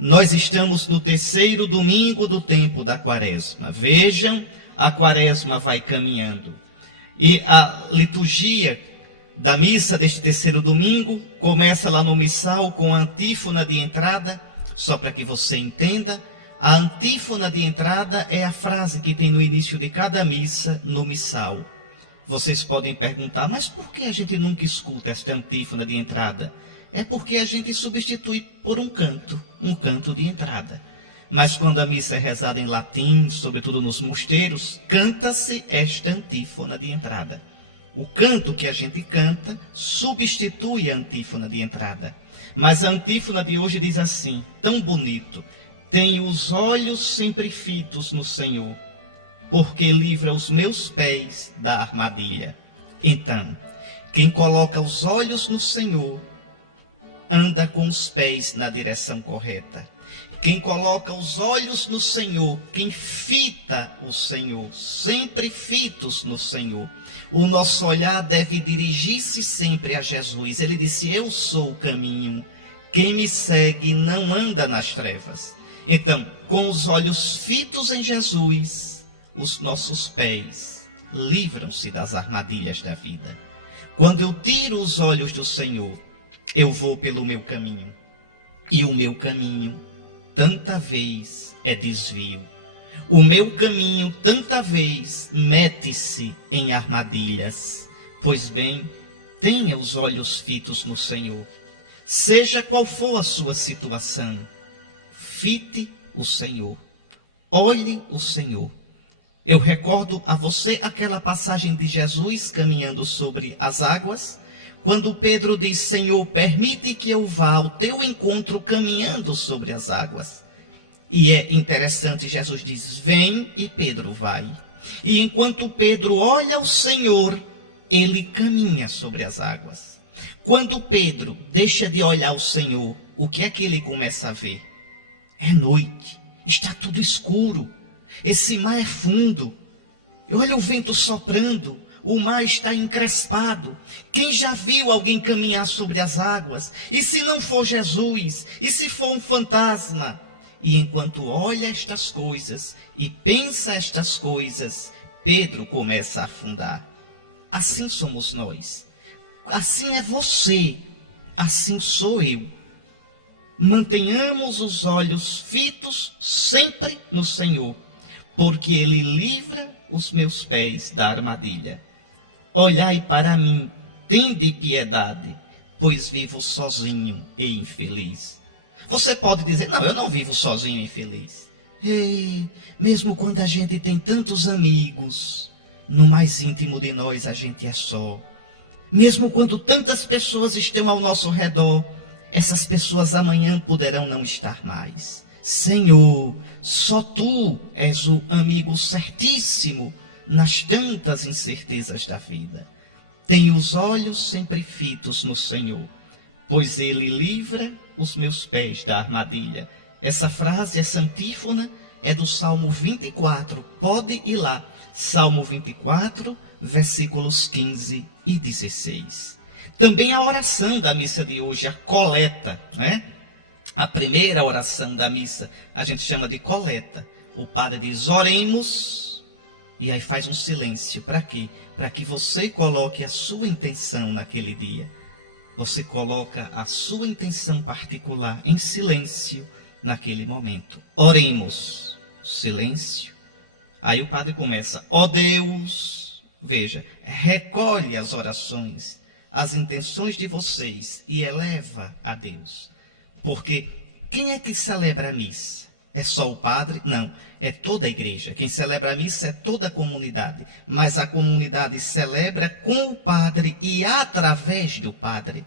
Nós estamos no terceiro domingo do tempo da quaresma. Vejam, a quaresma vai caminhando. E a liturgia da missa deste terceiro domingo começa lá no missal com a antífona de entrada. Só para que você entenda, a antífona de entrada é a frase que tem no início de cada missa no missal. Vocês podem perguntar, mas por que a gente nunca escuta esta antífona de entrada? É porque a gente substitui por um canto de entrada. Mas quando a missa é rezada em latim, sobretudo nos mosteiros, canta-se esta antífona de entrada. O canto que a gente canta substitui a antífona de entrada. Mas a antífona de hoje diz assim, tão bonito: tenho os olhos sempre fitos no Senhor, porque livra os meus pés da armadilha. Então, quem coloca os olhos no Senhor, anda com os pés na direção correta. Quem coloca os olhos no Senhor, quem fita o Senhor, sempre fitos no Senhor. O nosso olhar deve dirigir-se sempre a Jesus. Ele disse, eu sou o caminho. Quem me segue não anda nas trevas. Então, com os olhos fitos em Jesus, os nossos pés livram-se das armadilhas da vida. Quando eu tiro os olhos do Senhor, eu vou pelo meu caminho. E o meu caminho, tanta vez, é desvio. O meu caminho, tanta vez, mete-se em armadilhas. Pois bem, tenha os olhos fitos no Senhor. Seja qual for a sua situação, fite o Senhor. Olhe o Senhor. Eu recordo a você aquela passagem de Jesus caminhando sobre as águas, quando Pedro diz, Senhor, permite que eu vá ao teu encontro caminhando sobre as águas. E é interessante, Jesus diz, vem, e Pedro vai. E enquanto Pedro olha ao Senhor, ele caminha sobre as águas. Quando Pedro deixa de olhar ao Senhor, o que é que ele começa a ver? É noite, está tudo escuro, esse mar é fundo, olha o vento soprando, o mar está encrespado. Quem já viu alguém caminhar sobre as águas? E se não for Jesus? E se for um fantasma? E enquanto olha estas coisas e pensa estas coisas, Pedro começa a afundar. Assim somos nós. Assim é você. Assim sou eu. Mantenhamos os olhos fitos sempre no Senhor, porque Ele livra os meus pés da armadilha. Olhai para mim, tende piedade, pois vivo sozinho e infeliz. Você pode dizer, não, eu não vivo sozinho e infeliz. Ei, mesmo quando a gente tem tantos amigos, no mais íntimo de nós a gente é só. Mesmo quando tantas pessoas estão ao nosso redor, essas pessoas amanhã poderão não estar mais. Senhor, só Tu és o amigo certíssimo nas tantas incertezas da vida. Tenho os olhos sempre fitos no Senhor, pois Ele livra os meus pés da armadilha. Essa frase, essa antífona, é do Salmo 24. Pode ir lá. Salmo 24, versículos 15 e 16. Também a oração da missa de hoje, a coleta, né? A primeira oração da missa, a gente chama de coleta. O padre diz, oremos, e aí faz um silêncio. Para quê? Para que você coloque a sua intenção naquele dia. Você coloca a sua intenção particular em silêncio naquele momento. Oremos. Silêncio. Aí o padre começa. Ó Deus, veja, recolhe as orações, as intenções de vocês e eleva a Deus. Porque quem é que celebra a missa? É só o padre? Não, é toda a igreja. Quem celebra a missa é toda a comunidade. Mas a comunidade celebra com o padre e através do padre.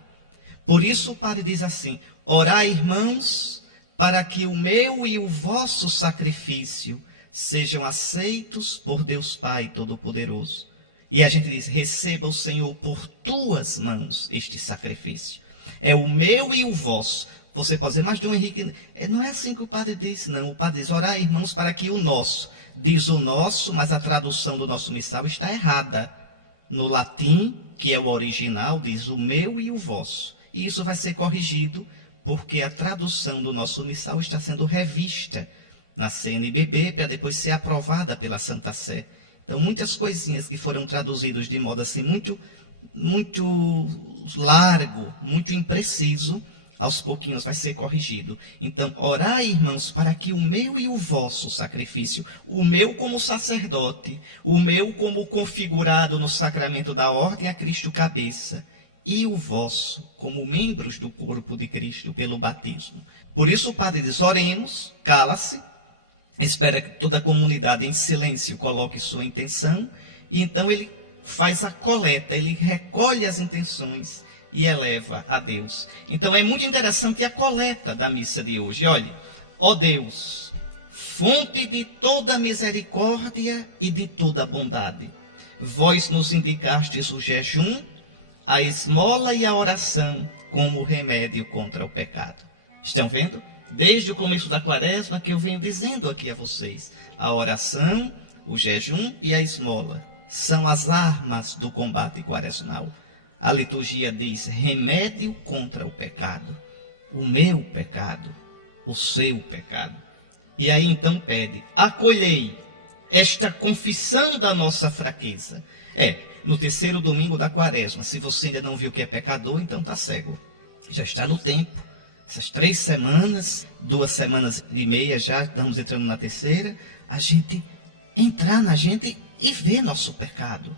Por isso o padre diz assim, orai, irmãos, para que o meu e o vosso sacrifício sejam aceitos por Deus Pai Todo-Poderoso. E a gente diz, receba o Senhor por tuas mãos este sacrifício. É o meu e o vosso. Você pode dizer, mas Dom Henrique, não é assim que o padre disse, não. O padre diz, orai, irmãos, para que o nosso. Diz o nosso, mas a tradução do nosso missal está errada. No latim, que é o original, diz o meu e o vosso. E isso vai ser corrigido porque a tradução do nosso missal está sendo revista na CNBB para depois ser aprovada pela Santa Sé. Então, muitas coisinhas que foram traduzidas de modo assim muito largo, muito impreciso, aos pouquinhos vai ser corrigido. Então, orai, irmãos, para que o meu e o vosso sacrifício, o meu como sacerdote, o meu como configurado no sacramento da ordem a Cristo cabeça, e o vosso como membros do corpo de Cristo pelo batismo. Por isso o padre diz, oremos, cala-se, espera que toda a comunidade em silêncio coloque sua intenção, e então ele faz a coleta, ele recolhe as intenções e eleva a Deus. Então é muito interessante a coleta da missa de hoje. Olhe, ó Deus, fonte de toda misericórdia e de toda bondade, vós nos indicastes o jejum, a esmola e a oração como remédio contra o pecado. Estão vendo? Desde o começo da quaresma que eu venho dizendo aqui a vocês, a oração, o jejum e a esmola são as armas do combate quaresmal. A liturgia diz remédio contra o pecado, o meu pecado, o seu pecado. E aí então pede, acolhei esta confissão da nossa fraqueza. No terceiro domingo da quaresma, se você ainda não viu que é pecador, então está cego. Já está no tempo. Essas 3 semanas, 2 semanas e meia já, estamos entrando na terceira, a gente entrar na gente e ver nosso pecado,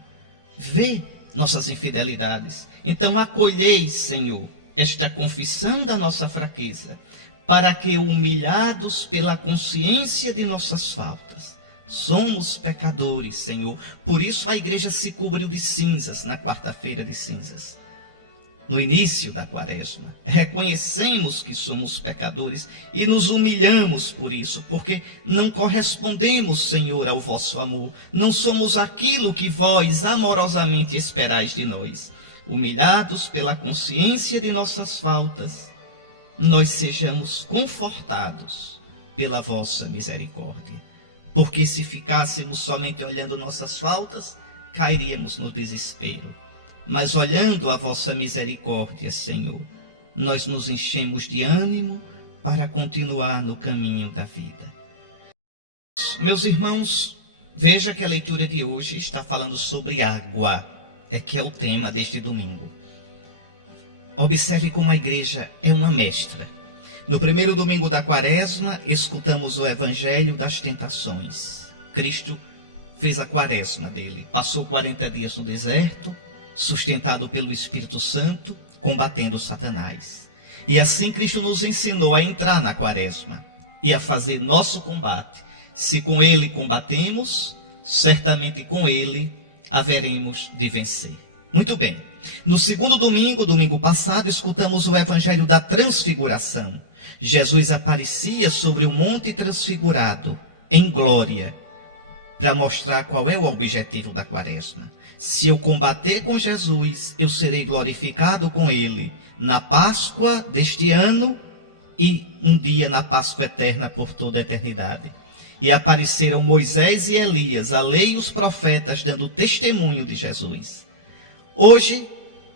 ver nossas infidelidades. Então acolhei, Senhor, esta confissão da nossa fraqueza, para que, humilhados pela consciência de nossas faltas, somos pecadores, Senhor. Por isso a igreja se cobriu de cinzas na quarta-feira de cinzas. No início da quaresma, reconhecemos que somos pecadores e nos humilhamos por isso, porque não correspondemos, Senhor, ao vosso amor. Não somos aquilo que vós amorosamente esperais de nós. Humilhados pela consciência de nossas faltas, nós sejamos confortados pela vossa misericórdia. Porque se ficássemos somente olhando nossas faltas, cairíamos no desespero. Mas olhando a vossa misericórdia, Senhor, nós nos enchemos de ânimo para continuar no caminho da vida. Meus irmãos, veja que a leitura de hoje está falando sobre água, que é o tema deste domingo. Observe como a igreja é uma mestra. No primeiro domingo da quaresma, escutamos o evangelho das tentações. Cristo fez a quaresma dele, passou 40 dias no deserto, sustentado pelo Espírito Santo, combatendo Satanás. E assim Cristo nos ensinou a entrar na quaresma e a fazer nosso combate. Se com ele combatemos, certamente com ele haveremos de vencer. Muito bem. No segundo domingo, domingo passado, escutamos o evangelho da transfiguração. Jesus aparecia sobre o monte transfigurado, em glória, para mostrar qual é o objetivo da quaresma. Se eu combater com Jesus, eu serei glorificado com ele na Páscoa deste ano e um dia na Páscoa eterna por toda a eternidade. E apareceram Moisés e Elias, a lei e os profetas, dando testemunho de Jesus. Hoje,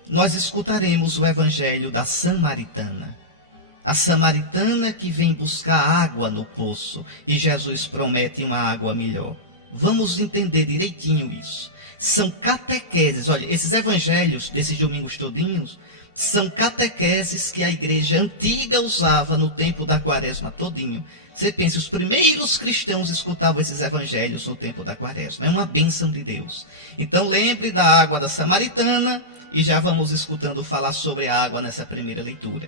nós escutaremos o evangelho da samaritana. A samaritana que vem buscar água no poço e Jesus promete uma água melhor. Vamos entender direitinho isso. São catequeses, olha, esses evangelhos desses domingos todinhos, são catequeses que a igreja antiga usava no tempo da quaresma todinho. Você pensa, os primeiros cristãos escutavam esses evangelhos no tempo da quaresma. É uma bênção de Deus. Então lembre da água da samaritana e já vamos escutando falar sobre a água nessa primeira leitura.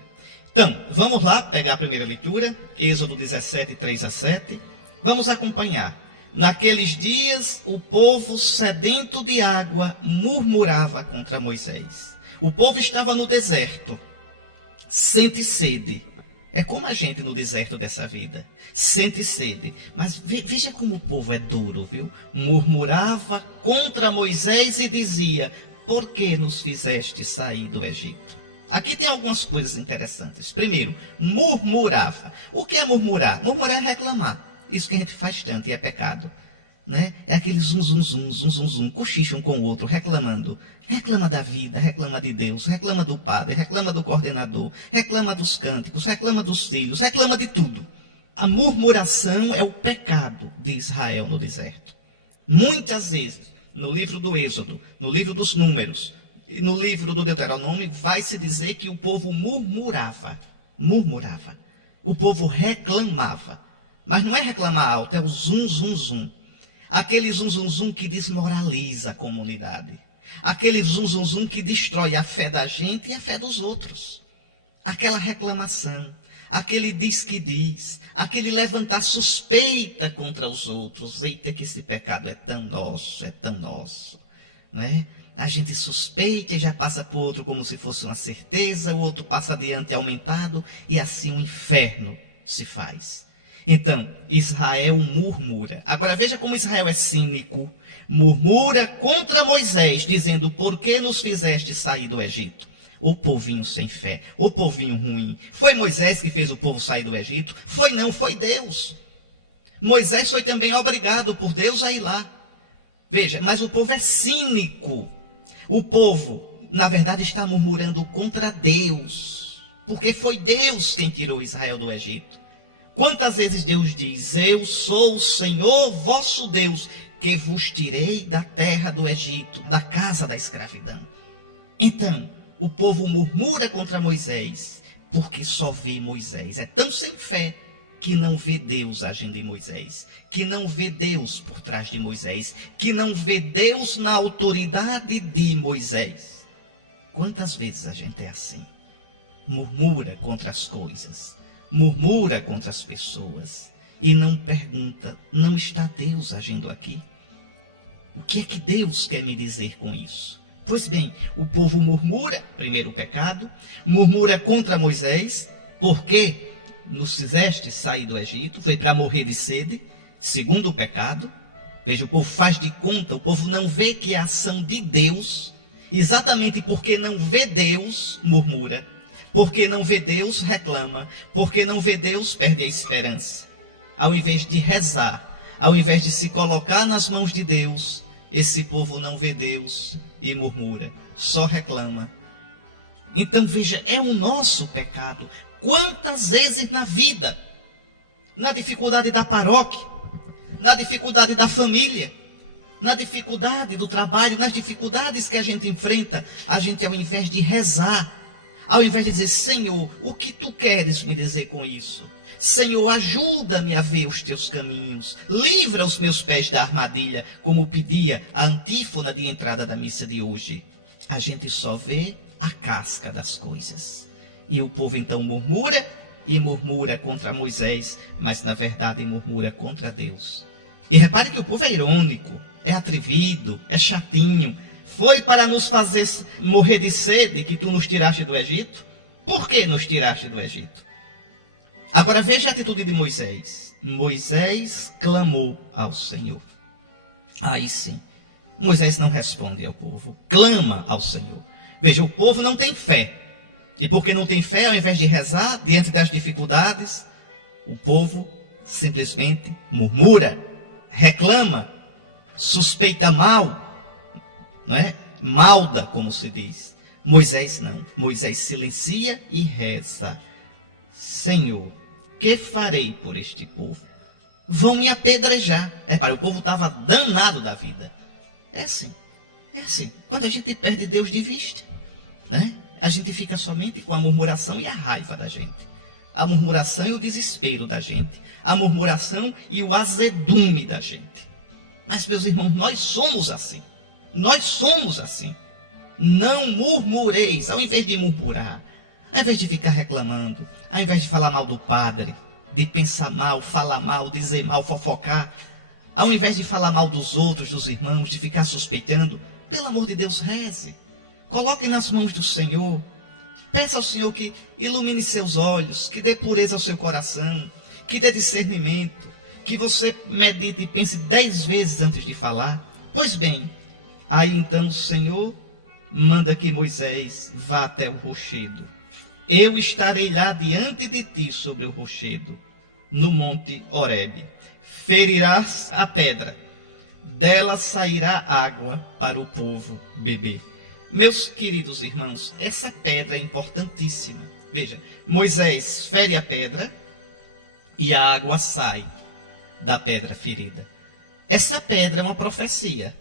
Então, vamos lá pegar a primeira leitura, Êxodo 17, 3 a 7. Vamos acompanhar. Naqueles dias, o povo sedento de água murmurava contra Moisés. O povo estava no deserto, sente sede. É como a gente no deserto dessa vida, sente sede. Mas veja como o povo é duro, viu? Murmurava contra Moisés e dizia, por que nos fizeste sair do Egito? Aqui tem algumas coisas interessantes. Primeiro, murmurava. O que é murmurar? Murmurar é reclamar. Isso que a gente faz tanto e é pecado. né? É aquele zum, zum, zum, zum, zum, zum, cochicham com o outro, reclamando. Reclama da vida, reclama de Deus, reclama do padre, reclama do coordenador, reclama dos cânticos, reclama dos filhos, reclama de tudo. A murmuração é o pecado de Israel no deserto. Muitas vezes, no livro do Êxodo, no livro dos Números, e no livro do Deuteronômio, vai se dizer que o povo murmurava. Murmurava. O povo reclamava. Mas não é reclamar alto, é o zum, zum, zum. Aquele zum, zum, zum que desmoraliza a comunidade. Aquele zum, zum, zum que destrói a fé da gente e a fé dos outros. Aquela reclamação, aquele diz que diz, aquele levantar suspeita contra os outros. Eita, que esse pecado é tão nosso, não é? A gente suspeita e já passa por outro como se fosse uma certeza, o outro passa adiante aumentado e assim o inferno se faz. Então, Israel murmura. Agora veja como Israel é cínico. Murmura contra Moisés, dizendo, por que nos fizeste sair do Egito? O povinho sem fé, o povinho ruim. Foi Moisés que fez o povo sair do Egito? Foi não, foi Deus. Moisés foi também obrigado por Deus a ir lá. Veja, mas o povo é cínico. O povo, na verdade, está murmurando contra Deus. Porque foi Deus quem tirou Israel do Egito. Quantas vezes Deus diz, eu sou o Senhor vosso Deus, que vos tirei da terra do Egito, da casa da escravidão. Então, o povo murmura contra Moisés, porque só vê Moisés. É tão sem fé que não vê Deus agindo em Moisés, que não vê Deus por trás de Moisés, que não vê Deus na autoridade de Moisés. Quantas vezes a gente é assim? Murmura contra as coisas, murmura contra as pessoas e não pergunta, não está Deus agindo aqui? O que é que Deus quer me dizer com isso? Pois bem, o povo murmura, primeiro pecado, murmura contra Moisés, porque nos fizeste sair do Egito, foi para morrer de sede, segundo pecado. Veja, o povo faz de conta, o povo não vê que é a ação de Deus, exatamente porque não vê Deus, murmura, porque não vê Deus, reclama, porque não vê Deus, perde a esperança. Ao invés de rezar, ao invés de se colocar nas mãos de Deus, esse povo não vê Deus e murmura, só reclama. Então veja, é o nosso pecado. Quantas vezes na vida, na dificuldade da paróquia, na dificuldade da família, na dificuldade do trabalho, nas dificuldades que a gente enfrenta, a gente ao invés de rezar, ao invés de dizer, Senhor, o que tu queres me dizer com isso? Senhor, ajuda-me a ver os teus caminhos, livra os meus pés da armadilha, como pedia a antífona de entrada da missa de hoje. A gente só vê a casca das coisas. E o povo então murmura, e murmura contra Moisés, mas na verdade murmura contra Deus. E repare que o povo é irônico, é atrevido, é chatinho. Foi para nos fazer morrer de sede que tu nos tiraste do Egito? Por que nos tiraste do Egito? Agora veja a atitude de Moisés. Moisés clamou ao Senhor. Aí sim, Moisés não responde ao povo, clama ao Senhor. Veja, o povo não tem fé. E porque não tem fé, ao invés de rezar diante das dificuldades, o povo simplesmente murmura, reclama, suspeita mal, não é? Malda, como se diz. Moisés não. Moisés silencia e reza. Senhor, que farei por este povo? Vão me apedrejar. O povo estava danado da vida. É assim. Quando a gente perde Deus de vista, né? A gente fica somente com a murmuração e a raiva da gente. A murmuração e o desespero da gente. A murmuração e o azedume da gente. Mas, meus irmãos, nós somos assim. Nós somos assim. Não murmureis. Ao invés de murmurar, ao invés de ficar reclamando, ao invés de falar mal do padre, de pensar mal, falar mal, dizer mal, fofocar, ao invés de falar mal dos outros, dos irmãos, de ficar suspeitando, pelo amor de Deus, reze. Coloque nas mãos do Senhor. Peça ao Senhor que ilumine seus olhos, que dê pureza ao seu coração, que dê discernimento, que você medite e pense 10 vezes antes de falar. Pois bem, aí então o Senhor manda que Moisés vá até o rochedo. Eu estarei lá diante de ti sobre o rochedo, no monte Horebe. Ferirás a pedra, dela sairá água para o povo beber. Meus queridos irmãos, essa pedra é importantíssima. Veja, Moisés fere a pedra e a água sai da pedra ferida. Essa pedra é uma profecia.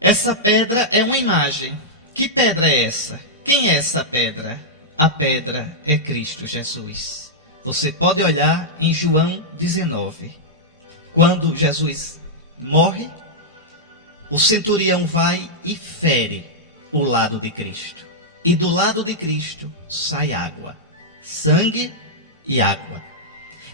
Essa pedra é uma imagem. Que pedra é essa? Quem é essa pedra? A pedra é Cristo Jesus. Você pode olhar em João 19. Quando Jesus morre, o centurião vai e fere o lado de Cristo. E do lado de Cristo sai água, sangue e água.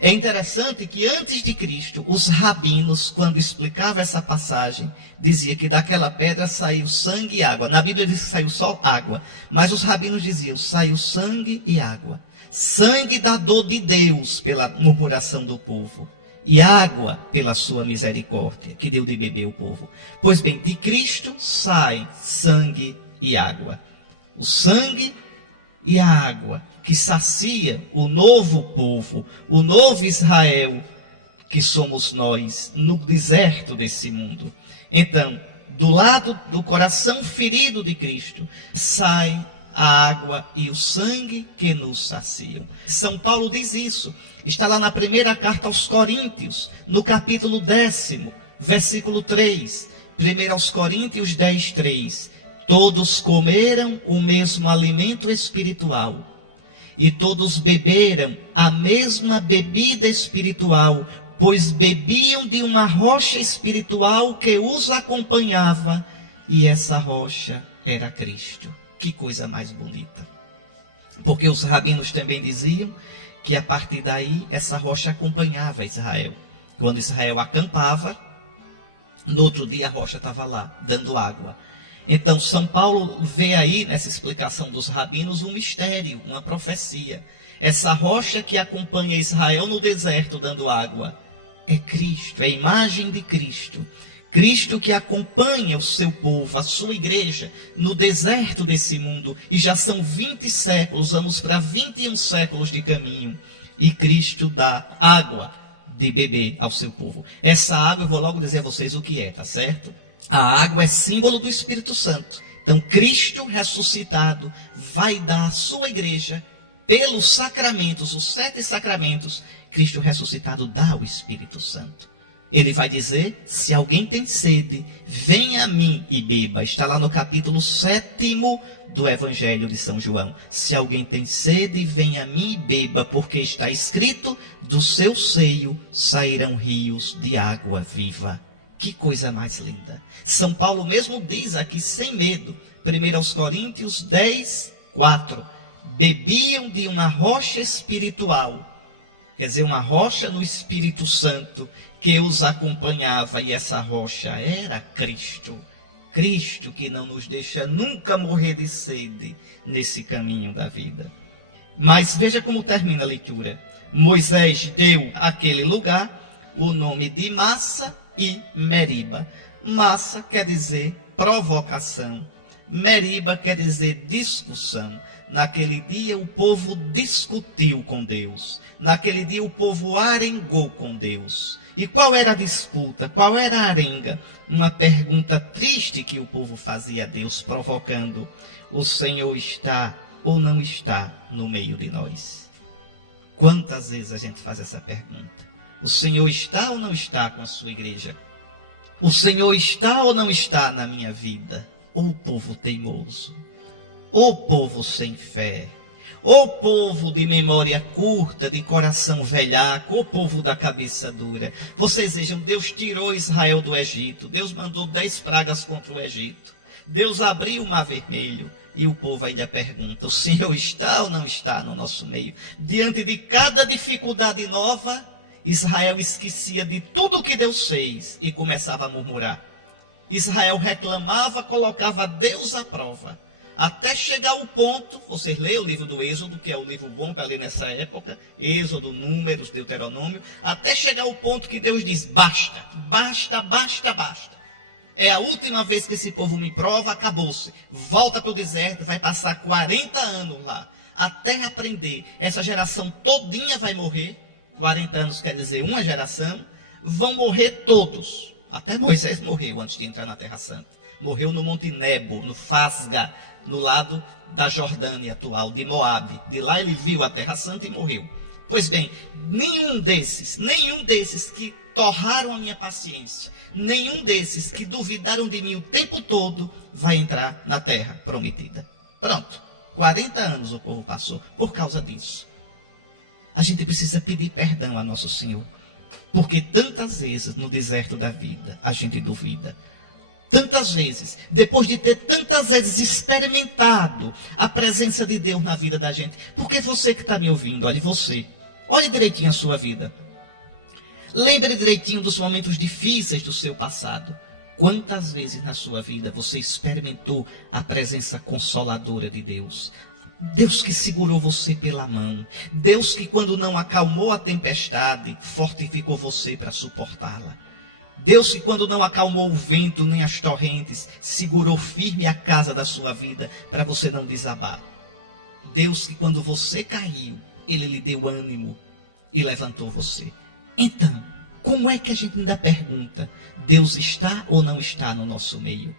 É interessante que antes de Cristo, os rabinos, quando explicavam essa passagem, diziam que daquela pedra saiu sangue e água. Na Bíblia diz que saiu só água, mas os rabinos diziam, saiu sangue e água. Sangue da dor de Deus pela murmuração do povo, e água pela sua misericórdia, que deu de beber o povo. Pois bem, de Cristo sai sangue e água. O sangue e a água que sacia o novo povo, o novo Israel, que somos nós, no deserto desse mundo. Então, do lado do coração ferido de Cristo, sai a água e o sangue que nos saciam. São Paulo diz isso. Está lá na primeira carta aos Coríntios, no capítulo 10, versículo 3. 1 aos Coríntios 10, 3. Todos comeram o mesmo alimento espiritual, e todos beberam a mesma bebida espiritual, pois bebiam de uma rocha espiritual que os acompanhava, e essa rocha era Cristo. Que coisa mais bonita. Porque os rabinos também diziam que a partir daí essa rocha acompanhava Israel. Quando Israel acampava, no outro dia a rocha estava lá, dando água. Então São Paulo vê aí, nessa explicação dos rabinos, um mistério, uma profecia. Essa rocha que acompanha Israel no deserto dando água é Cristo, é a imagem de Cristo. Cristo que acompanha o seu povo, a sua igreja, no deserto desse mundo. E já são 20 séculos, vamos para 21 séculos de caminho. E Cristo dá água de beber ao seu povo. Essa água, eu vou logo dizer a vocês o que é, tá certo? A água é símbolo do Espírito Santo. Então, Cristo ressuscitado vai dar à sua igreja, pelos sacramentos, os 7 sacramentos, Cristo ressuscitado dá o Espírito Santo. Ele vai dizer, se alguém tem sede, venha a mim e beba. Está lá no capítulo 7 do Evangelho de São João. Se alguém tem sede, venha a mim e beba, porque está escrito, do seu seio sairão rios de água viva. Que coisa mais linda. São Paulo mesmo diz aqui, sem medo, 1 aos Coríntios 10, 4. Bebiam de uma rocha espiritual. Quer dizer, uma rocha no Espírito Santo que os acompanhava, e essa rocha era Cristo. Cristo que não nos deixa nunca morrer de sede nesse caminho da vida. Mas veja como termina a leitura. Moisés deu àquele lugar o nome de Massa e Meriba. Massa quer dizer provocação. Meriba quer dizer discussão. Naquele dia o povo discutiu com Deus. Naquele dia o povo arengou com Deus. E qual era a disputa? Qual era a arenga? Uma pergunta triste que o povo fazia a Deus, provocando: o Senhor está ou não está no meio de nós? Quantas vezes a gente faz essa pergunta? O Senhor está ou não está com a sua igreja? O Senhor está ou não está na minha vida? O povo teimoso, o povo sem fé, o povo de memória curta, de coração velhaco, o povo da cabeça dura. Vocês vejam, Deus tirou Israel do Egito, Deus mandou 10 pragas contra o Egito, Deus abriu o mar vermelho, e o povo ainda pergunta: o Senhor está ou não está no nosso meio? Diante de cada dificuldade nova, Israel esquecia de tudo que Deus fez e começava a murmurar. Israel reclamava, colocava Deus à prova, até chegar ao ponto, vocês leem o livro do Êxodo, que é o livro bom para ler nessa época, Êxodo, Números, Deuteronômio, até chegar ao ponto que Deus diz: basta, basta, basta, basta. É a última vez que esse povo me prova, acabou-se. Volta para o deserto, vai passar 40 anos lá, até aprender. Essa geração todinha vai morrer, 40 anos quer dizer uma geração, vão morrer todos. Até Moisés morreu antes de entrar na Terra Santa. Morreu no Monte Nebo, no Fasga, no lado da Jordânia atual, de Moabe. De lá ele viu a Terra Santa e morreu. Pois bem, nenhum desses que torraram a minha paciência, nenhum desses que duvidaram de mim o tempo todo, vai entrar na Terra Prometida. Pronto, 40 anos o povo passou por causa disso. A gente precisa pedir perdão a nosso Senhor, porque tantas vezes no deserto da vida a gente duvida. Tantas vezes, depois de ter tantas vezes experimentado a presença de Deus na vida da gente. Porque você que está me ouvindo, olhe direitinho a sua vida. Lembre direitinho dos momentos difíceis do seu passado. Quantas vezes na sua vida você experimentou a presença consoladora de Deus? Deus que segurou você pela mão. Deus que, quando não acalmou a tempestade, fortificou você para suportá-la. Deus que, quando não acalmou o vento nem as torrentes, segurou firme a casa da sua vida para você não desabar. Deus que, quando você caiu, Ele lhe deu ânimo e levantou você. Então, como é que a gente ainda pergunta, Deus está ou não está no nosso meio?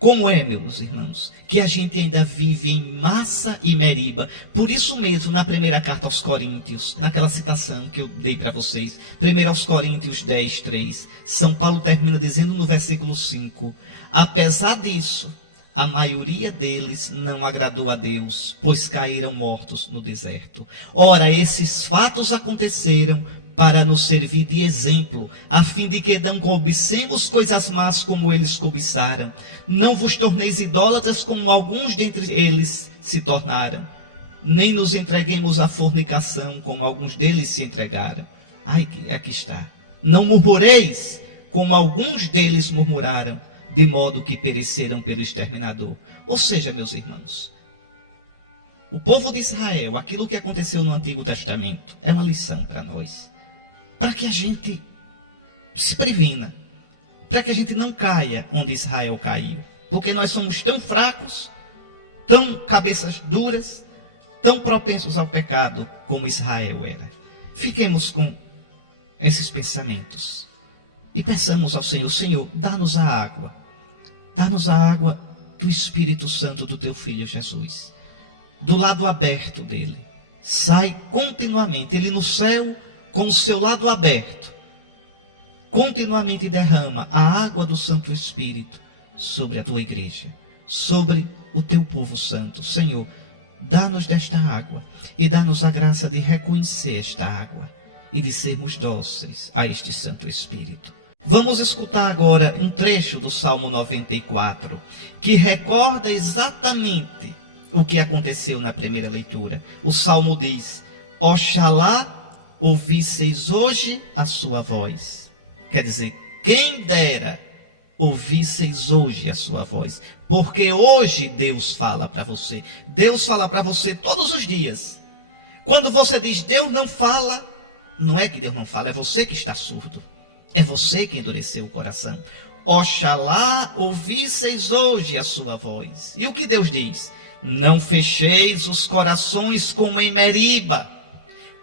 Como é, meus irmãos, que a gente ainda vive em Massa e Meriba? Por isso mesmo, na primeira carta aos Coríntios, naquela citação que eu dei para vocês, 1 aos Coríntios 10, 3, São Paulo termina dizendo no versículo 5, apesar disso, a maioria deles não agradou a Deus, pois caíram mortos no deserto. Ora, esses fatos aconteceram para nos servir de exemplo, a fim de que não cobicemos coisas más como eles cobiçaram. Não vos torneis idólatras como alguns dentre eles se tornaram. Nem nos entreguemos à fornicação como alguns deles se entregaram. Aqui está. Não murmureis como alguns deles murmuraram, de modo que pereceram pelo exterminador. Ou seja, meus irmãos, o povo de Israel, aquilo que aconteceu no Antigo Testamento, é uma lição para nós. Para que a gente se previna, para que a gente não caia onde Israel caiu. Porque nós somos tão fracos, tão cabeças duras, tão propensos ao pecado como Israel era. Fiquemos com esses pensamentos e peçamos ao Senhor, Senhor, dá-nos a água do Espírito Santo do Teu Filho Jesus, do lado aberto dele. Sai continuamente, ele no céu, com o seu lado aberto, continuamente derrama a água do Santo Espírito sobre a tua igreja, sobre o teu povo santo. Senhor, dá-nos desta água e dá-nos a graça de reconhecer esta água e de sermos dóceis a este Santo Espírito. Vamos escutar agora um trecho do Salmo 94, que recorda exatamente o que aconteceu na primeira leitura. O Salmo diz, Oxalá ouvisseis hoje a sua voz. Quer dizer, quem dera ouvisseis hoje a sua voz. Porque hoje Deus fala para você. Deus fala para você todos os dias. Quando você diz Deus não fala, não é que Deus não fala, é você que está surdo. É você que endureceu o coração. Oxalá ouvisseis hoje a sua voz. E o que Deus diz? Não fecheis os corações como em Meriba,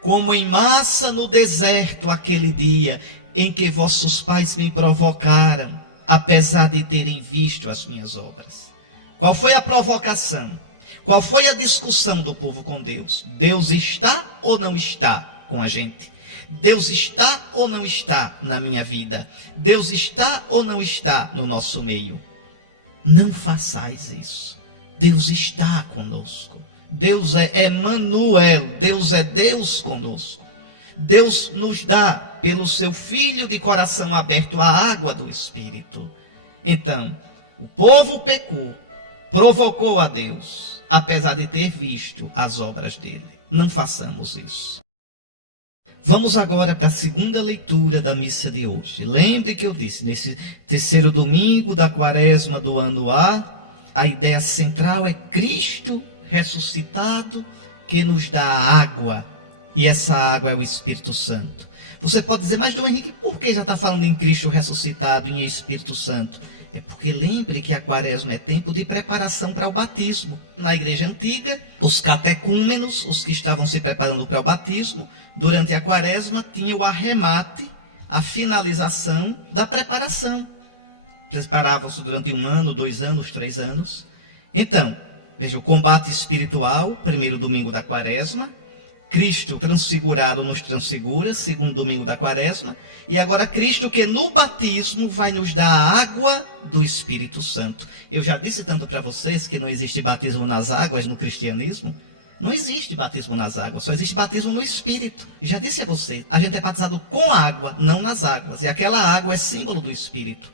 como em Massa no deserto, aquele dia em que vossos pais me provocaram, apesar de terem visto as minhas obras. Qual foi a provocação? Qual foi a discussão do povo com Deus? Deus está ou não está com a gente? Deus está ou não está na minha vida? Deus está ou não está no nosso meio? Não façais isso. Deus está conosco. Deus é Emanuel, Deus é Deus conosco. Deus nos dá, pelo seu Filho de coração aberto, a água do Espírito. Então, o povo pecou, provocou a Deus, apesar de ter visto as obras dele. Não façamos isso. Vamos agora para a segunda leitura da missa de hoje. Lembre que eu disse, nesse terceiro domingo da quaresma do ano A ideia central é Cristo ressuscitado, que nos dá água, e essa água é o Espírito Santo. Você pode dizer, mas Dom Henrique, por que já está falando em Cristo ressuscitado e em Espírito Santo? É porque lembre que a quaresma é tempo de preparação para o batismo. Na igreja antiga, os catecúmenos, os que estavam se preparando para o batismo, durante a quaresma tinham o arremate, a finalização da preparação. preparavam-se durante 1 ano, 2 anos, 3 anos. Então, veja, o combate espiritual, primeiro domingo da quaresma. Cristo transfigurado nos transfigura, segundo domingo da quaresma. E agora Cristo que no batismo vai nos dar a água do Espírito Santo. Eu já disse tanto para vocês que não existe batismo nas águas no cristianismo. Não existe batismo nas águas, só existe batismo no Espírito. Já disse a vocês, a gente é batizado com água, não nas águas. E aquela água é símbolo do Espírito.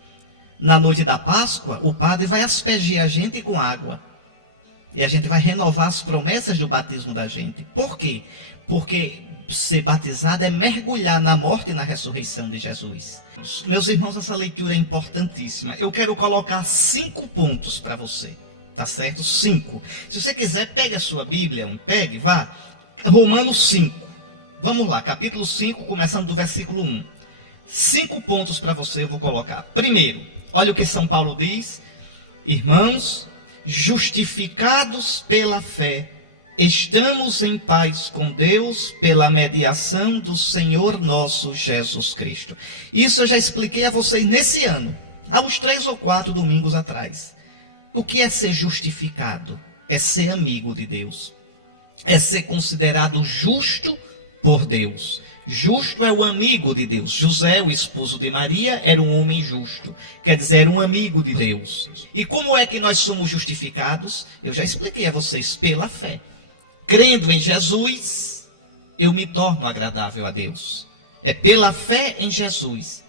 Na noite da Páscoa, o padre vai aspergir a gente com água. E a gente vai renovar as promessas do batismo da gente. Por quê? Porque ser batizado é mergulhar na morte e na ressurreição de Jesus. Meus irmãos, essa leitura é importantíssima. Eu quero colocar 5 pontos para você. Tá certo? 5. Se você quiser, pegue a sua Bíblia, vá. Romanos 5. Vamos lá, capítulo 5, começando do versículo 1. 5 pontos para você eu vou colocar. Primeiro, olha o que São Paulo diz. Irmãos, justificados pela fé, estamos em paz com Deus pela mediação do Senhor nosso Jesus Cristo. Isso eu já expliquei a vocês nesse ano, há uns 3 ou 4 domingos atrás. O que é ser justificado? É ser amigo de Deus. É ser considerado justo por Deus. Justo é o amigo de Deus. José, o esposo de Maria, era um homem justo. Quer dizer, era um amigo de Deus. E como é que nós somos justificados? Eu já expliquei a vocês, pela fé. Crendo em Jesus, eu me torno agradável a Deus. É pela fé em Jesus.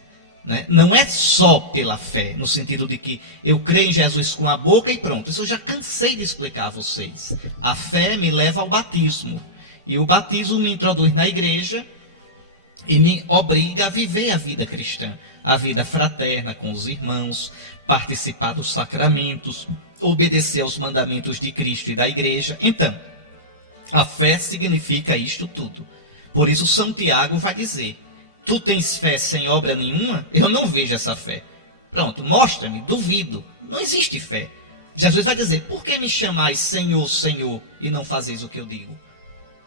Né? Não é só pela fé, no sentido de que eu creio em Jesus com a boca e pronto. Isso eu já cansei de explicar a vocês. A fé me leva ao batismo. E o batismo me introduz na igreja e me obriga a viver a vida cristã, a vida fraterna com os irmãos, participar dos sacramentos, obedecer aos mandamentos de Cristo e da igreja. Então, a fé significa isto tudo. Por isso São Tiago vai dizer: tu tens fé sem obra nenhuma? Eu não vejo essa fé. Pronto, mostra-me, duvido. Não existe fé. Jesus vai dizer: por que me chamais Senhor, Senhor, e não fazeis o que eu digo?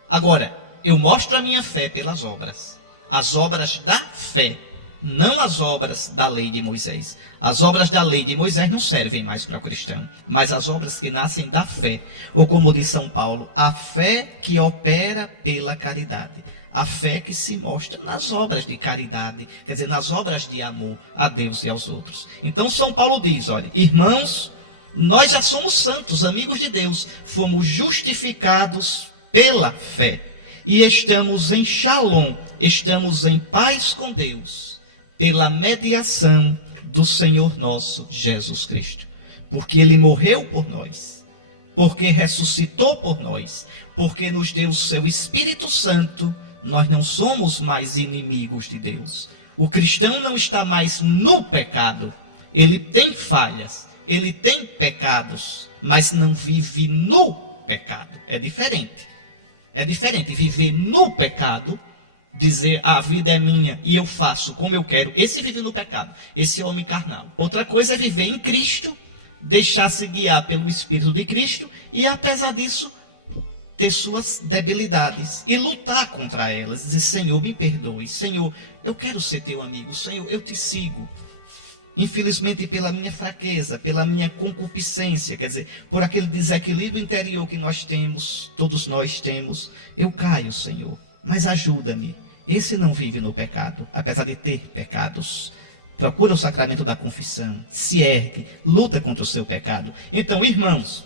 Agora, eu mostro a minha fé pelas obras. As obras da fé, não as obras da lei de Moisés. As obras da lei de Moisés não servem mais para o cristão, mas as obras que nascem da fé, ou como diz São Paulo, a fé que opera pela caridade. A fé que se mostra nas obras de caridade, quer dizer, nas obras de amor a Deus e aos outros. Então São Paulo diz, olha, irmãos, nós já somos santos, amigos de Deus, fomos justificados pela fé. E estamos em Shalom, estamos em paz com Deus, pela mediação do Senhor nosso Jesus Cristo. Porque Ele morreu por nós, porque ressuscitou por nós, porque nos deu o seu Espírito Santo. Nós não somos mais inimigos de Deus. O cristão não está mais no pecado. Ele tem falhas, ele tem pecados, mas não vive no pecado. É diferente. É diferente viver no pecado, dizer a vida é minha e eu faço como eu quero. Esse vive no pecado, esse é homem carnal. Outra coisa é viver em Cristo, deixar-se guiar pelo Espírito de Cristo e, apesar disso, ter suas debilidades e lutar contra elas. Dizer, Senhor, me perdoe. Senhor, eu quero ser teu amigo. Senhor, eu te sigo. Infelizmente, pela minha fraqueza, pela minha concupiscência, quer dizer, por aquele desequilíbrio interior que nós temos, todos nós temos, eu caio, Senhor, mas ajuda-me. Esse não vive no pecado, apesar de ter pecados. Procura o sacramento da confissão, se ergue, luta contra o seu pecado. Então, irmãos,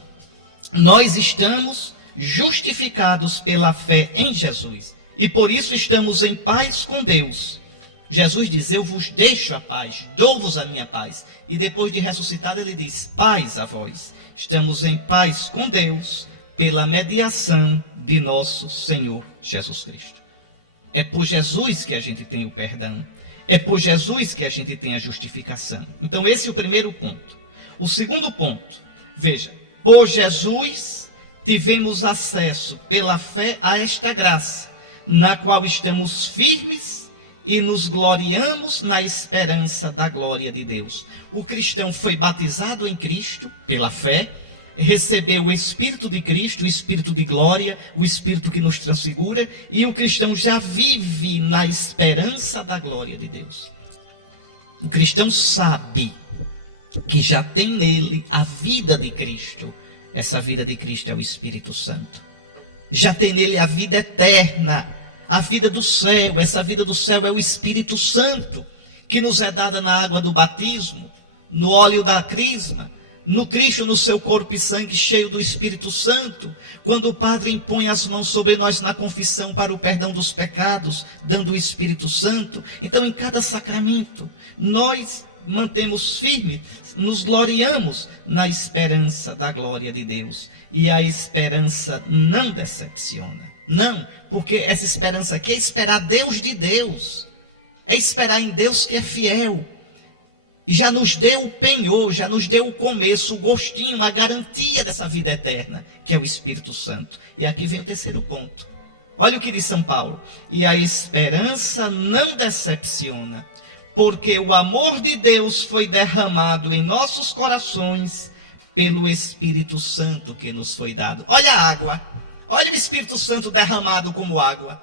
nós estamos justificados pela fé em Jesus, e por isso estamos em paz com Deus. Jesus diz, eu vos deixo a paz, dou-vos a minha paz. E depois de ressuscitado ele diz, paz a vós. Estamos em paz com Deus pela mediação de nosso Senhor Jesus Cristo. É por Jesus que a gente tem o perdão. É por Jesus que a gente tem a justificação. Então esse é o primeiro ponto. O segundo ponto, veja, por Jesus tivemos acesso pela fé a esta graça, na qual estamos firmes e nos gloriamos na esperança da glória de Deus. O cristão foi batizado em Cristo pela fé, recebeu o Espírito de Cristo, o Espírito de glória, o Espírito que nos transfigura, e o cristão já vive na esperança da glória de Deus. O cristão sabe que já tem nele a vida de Cristo. Essa vida de Cristo é o Espírito Santo. Já tem nele a vida eterna, a vida do céu. Essa vida do céu é o Espírito Santo, que nos é dada na água do batismo, no óleo da crisma, no Cristo, no seu corpo e sangue cheio do Espírito Santo, quando o Padre impõe as mãos sobre nós na confissão para o perdão dos pecados, dando o Espírito Santo. Então, em cada sacramento, nós mantemos firme, nos gloriamos na esperança da glória de Deus. E a esperança não decepciona. Não, porque essa esperança aqui é esperar Deus de Deus. É esperar em Deus que é fiel. Já nos deu o penhor, já nos deu o começo, o gostinho, a garantia dessa vida eterna, que é o Espírito Santo. E aqui vem o terceiro ponto. Olha o que diz São Paulo. E a esperança não decepciona, porque o amor de Deus foi derramado em nossos corações pelo Espírito Santo que nos foi dado. Olha a água. Olha o Espírito Santo derramado como água.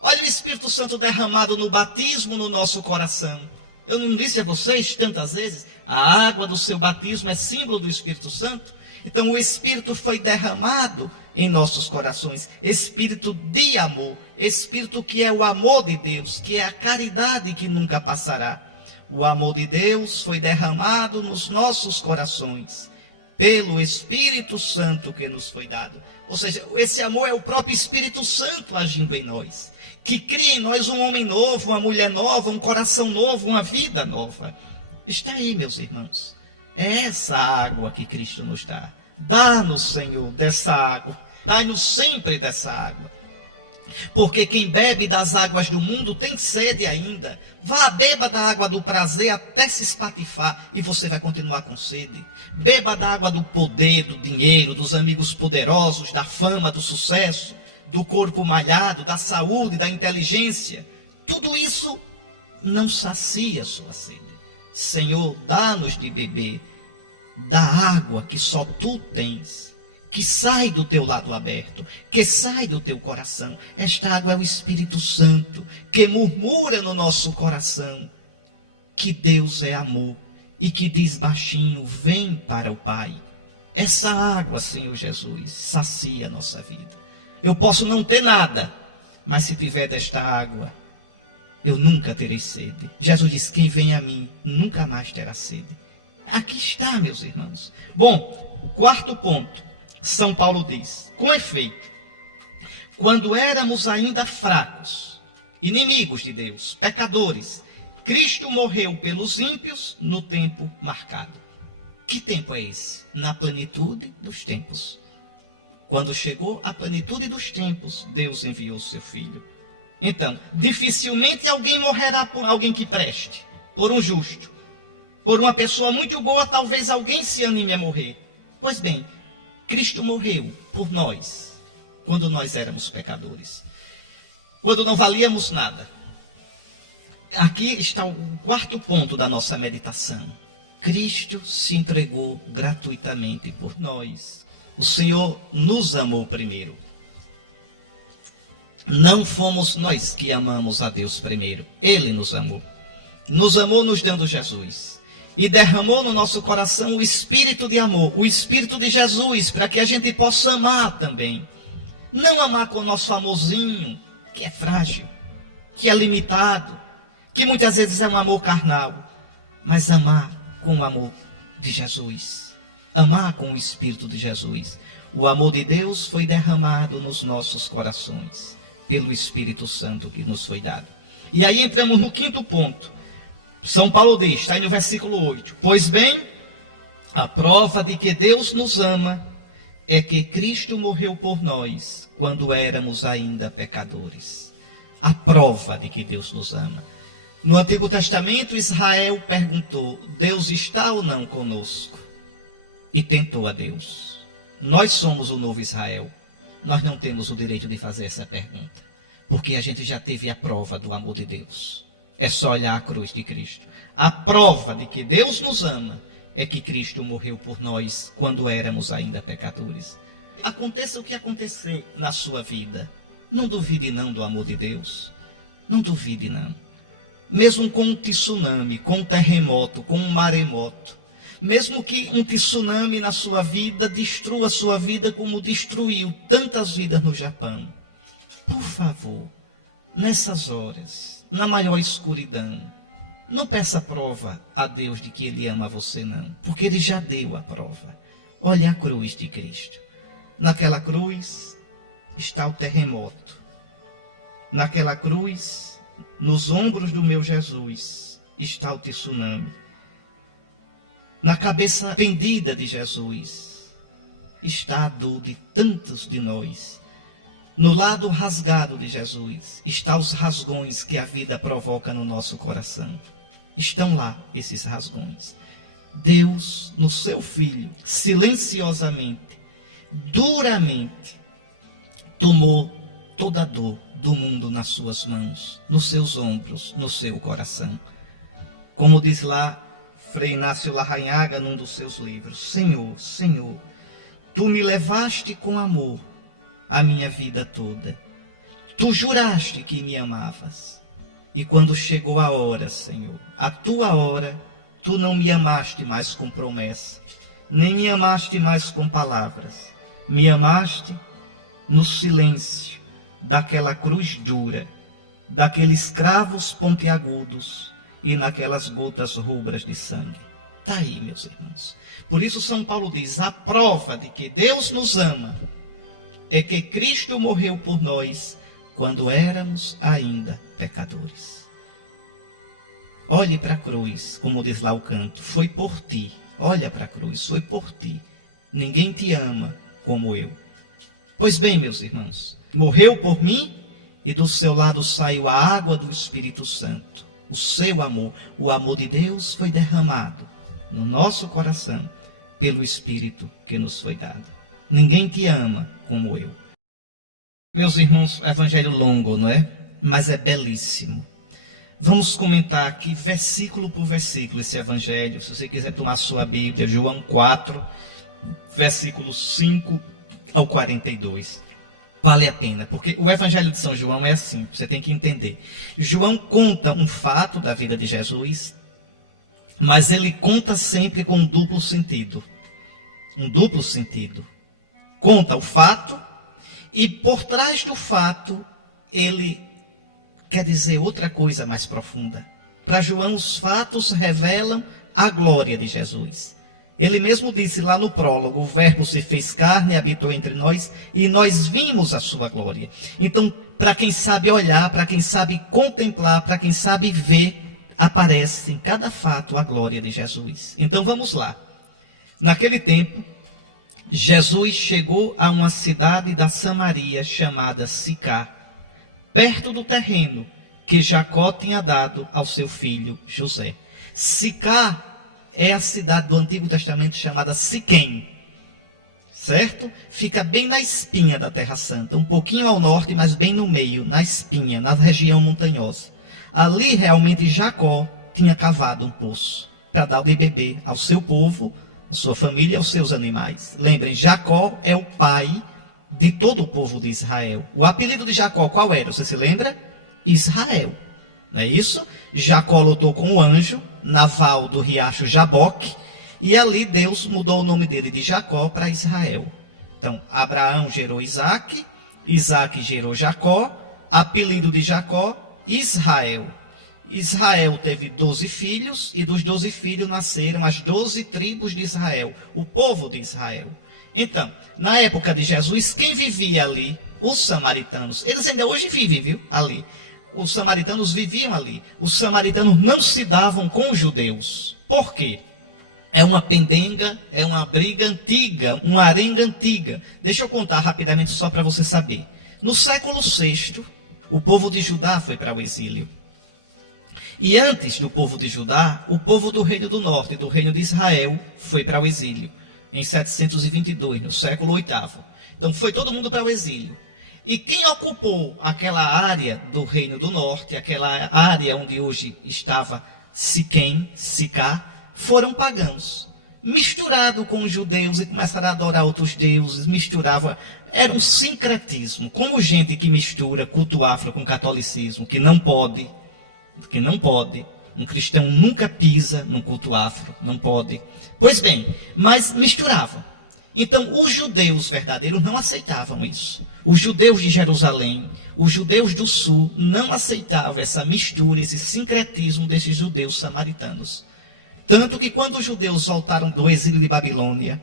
Olha o Espírito Santo derramado no batismo no nosso coração. Eu não disse a vocês tantas vezes, a água do seu batismo é símbolo do Espírito Santo? Então o Espírito foi derramado em nossos corações. Espírito de amor. Espírito que é o amor de Deus, que é a caridade que nunca passará. O amor de Deus foi derramado nos nossos corações, pelo Espírito Santo que nos foi dado. Ou seja, esse amor é o próprio Espírito Santo agindo em nós, que cria em nós um homem novo, uma mulher nova, um coração novo, uma vida nova. Está aí, meus irmãos. É essa água que Cristo nos dá. Dá-nos, Senhor, dessa água. Dá-nos sempre dessa água. Porque quem bebe das águas do mundo tem sede ainda. Vá, beba da água do prazer até se espatifar e você vai continuar com sede. Beba da água do poder, do dinheiro, dos amigos poderosos, da fama, do sucesso, do corpo malhado, da saúde, da inteligência. Tudo isso não sacia sua sede. Senhor, dá-nos de beber da água que só tu tens, que sai do teu lado aberto, que sai do teu coração. Esta água é o Espírito Santo, que murmura no nosso coração que Deus é amor e que diz baixinho, vem para o Pai. Essa água, Senhor Jesus, sacia a nossa vida. Eu posso não ter nada, mas se tiver desta água, eu nunca terei sede. Jesus diz, quem vem a mim, nunca mais terá sede. Aqui está, meus irmãos. Bom, quarto ponto. São Paulo diz, com efeito, quando éramos ainda fracos, inimigos de Deus, pecadores, Cristo morreu pelos ímpios no tempo marcado. Que tempo é esse? Na plenitude dos tempos. Quando chegou a plenitude dos tempos, Deus enviou seu Filho. Então, dificilmente alguém morrerá por alguém que preste, por um justo. Por uma pessoa muito boa, talvez alguém se anime a morrer. Pois bem, Cristo morreu por nós, quando nós éramos pecadores, quando não valíamos nada. Aqui está o quarto ponto da nossa meditação. Cristo se entregou gratuitamente por nós. O Senhor nos amou primeiro. Não fomos nós que amamos a Deus primeiro. Ele nos amou. Nos amou nos dando Jesus. E derramou no nosso coração o Espírito de amor, o Espírito de Jesus, para que a gente possa amar também. Não amar com o nosso amorzinho, que é frágil, que é limitado, que muitas vezes é um amor carnal, mas amar com o amor de Jesus. Amar com o Espírito de Jesus. O amor de Deus foi derramado nos nossos corações, pelo Espírito Santo que nos foi dado. E aí entramos no quinto ponto. São Paulo diz, está aí no versículo 8. Pois bem, a prova de que Deus nos ama é que Cristo morreu por nós quando éramos ainda pecadores. A prova de que Deus nos ama. No Antigo Testamento, Israel perguntou, Deus está ou não conosco? E tentou a Deus. Nós somos o novo Israel. Nós não temos o direito de fazer essa pergunta, porque a gente já teve a prova do amor de Deus. É só olhar a cruz de Cristo. A prova de que Deus nos ama é que Cristo morreu por nós quando éramos ainda pecadores. Aconteça o que acontecer na sua vida, não duvide não do amor de Deus. Não duvide não. Mesmo com um tsunami, com um terremoto, com um maremoto, Mesmo que um tsunami na sua vida destrua a sua vida como destruiu tantas vidas no Japão. Por favor, nessas horas, na maior escuridão, não peça prova a Deus de que Ele ama você, não. Porque Ele já deu a prova. Olha a cruz de Cristo. Naquela cruz está o terremoto. Naquela cruz, nos ombros do meu Jesus, está o tsunami. Na cabeça pendida de Jesus está a dor de tantos de nós. No lado rasgado de Jesus estão os rasgões que a vida provoca no nosso coração. Estão lá esses rasgões. Deus, no seu Filho, silenciosamente, duramente, tomou toda a dor do mundo nas suas mãos, nos seus ombros, no seu coração. Como diz lá Frei Inácio Larrañaga num dos seus livros: Senhor, Senhor, Tu me levaste com amor a minha vida toda. Tu juraste que me amavas. E quando chegou a hora, Senhor, a Tua hora, Tu não me amaste mais com promessa, nem me amaste mais com palavras. Me amaste no silêncio daquela cruz dura, daqueles cravos pontiagudos e naquelas gotas rubras de sangue. Está aí, meus irmãos. Por isso São Paulo diz: a prova de que Deus nos ama é que Cristo morreu por nós quando éramos ainda pecadores. Olhe para a cruz, como diz lá o canto, foi por ti. Olha para a cruz, foi por ti. Ninguém te ama como eu. Pois bem, meus irmãos, morreu por mim e do seu lado saiu a água do Espírito Santo. O seu amor, o amor de Deus foi derramado no nosso coração pelo Espírito que nos foi dado. Ninguém te ama como eu. Meus irmãos, evangelho longo, não é? Mas é belíssimo. Vamos comentar aqui versículo por versículo esse evangelho. Se você quiser tomar sua Bíblia, João 4, versículos 5 ao 42. Vale a pena, porque o evangelho de São João é assim, você tem que entender. João conta um fato da vida de Jesus, mas ele conta sempre com um duplo sentido. Um duplo sentido. Conta o fato e por trás do fato ele quer dizer outra coisa mais profunda. Para João, os fatos revelam a glória de Jesus. Ele mesmo disse lá no prólogo: o verbo se fez carne e habitou entre nós, e nós vimos a sua glória. Então, para quem sabe olhar, para quem sabe contemplar, para quem sabe ver, aparece em cada fato a glória de Jesus. Então vamos lá. Naquele tempo, Jesus chegou a uma cidade da Samaria chamada Sicar, perto do terreno que Jacó tinha dado ao seu filho José. Sicar é a cidade do Antigo Testamento chamada Siquém, certo? Fica bem na espinha da Terra Santa, um pouquinho ao norte, mas bem no meio, na espinha, na região montanhosa. Ali realmente Jacó tinha cavado um poço para dar de beber ao seu povo, à sua família, aos seus animais. Lembrem, Jacó é o pai de todo o povo de Israel. O apelido de Jacó qual era? Você se lembra? Israel. Não é isso? Jacó lutou com o anjo naval do riacho Jaboque, e ali Deus mudou o nome dele de Jacó para Israel. Então, Abraão gerou Isaac, Isaac gerou Jacó, apelido de Jacó, Israel. Israel teve 12 filhos, e dos 12 filhos nasceram as 12 tribos de Israel, o povo de Israel. Então, na época de Jesus, quem vivia ali? Os samaritanos. Eles ainda hoje vivem, viu? Ali. Os samaritanos viviam ali. Os samaritanos não se davam com os judeus. Por quê? É uma pendenga, é uma briga antiga, uma arenga antiga. Deixa eu contar rapidamente só para você saber. No século VI, o povo de Judá foi para o exílio. E antes do povo de Judá, o povo do Reino do Norte, do Reino de Israel, foi para o exílio. Em 722, no século VIII. Então foi todo mundo para o exílio. E quem ocupou aquela área do Reino do Norte, aquela área onde hoje estava Siquém, Sicar, foram pagãos. Misturado com os judeus e começaram a adorar outros deuses, misturava. Era um sincretismo. Como gente que mistura culto afro com catolicismo, que não pode, Um cristão nunca pisa num culto afro, não pode. Pois bem, mas misturavam. Então, os judeus verdadeiros não aceitavam isso. Os judeus de Jerusalém, os judeus do sul, não aceitavam essa mistura, esse sincretismo desses judeus samaritanos. Tanto que quando os judeus voltaram do exílio de Babilônia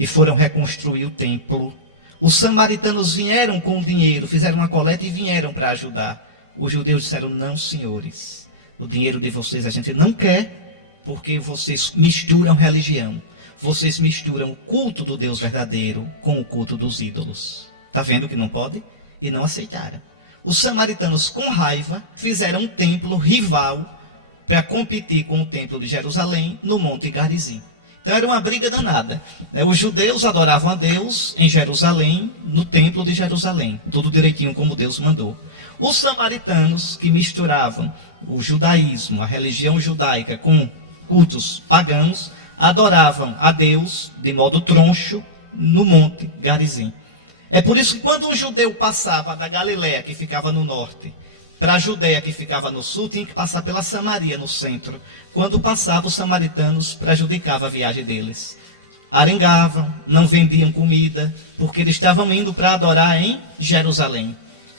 e foram reconstruir o templo, os samaritanos vieram com o dinheiro, fizeram uma coleta e vieram para ajudar. Os judeus disseram: não, senhores, o dinheiro de vocês a gente não quer, porque vocês misturam religião. Vocês misturam o culto do Deus verdadeiro com o culto dos ídolos. Está vendo que não pode? E não aceitaram. Os samaritanos, com raiva, fizeram um templo rival para competir com o templo de Jerusalém no Monte Garizim. Então era uma briga danada. Os judeus adoravam a Deus em Jerusalém, no templo de Jerusalém. Tudo direitinho como Deus mandou. Os samaritanos, que misturavam o judaísmo, a religião judaica, com cultos pagãos, adoravam a Deus de modo troncho no Monte Garizim. É por isso que quando um judeu passava da Galiléia, que ficava no norte, para a Judéia, que ficava no sul, tinha que passar pela Samaria, no centro. Quando passava, os samaritanos prejudicavam a viagem deles. Arengavam, não vendiam comida, porque eles estavam indo para adorar em Jerusalém.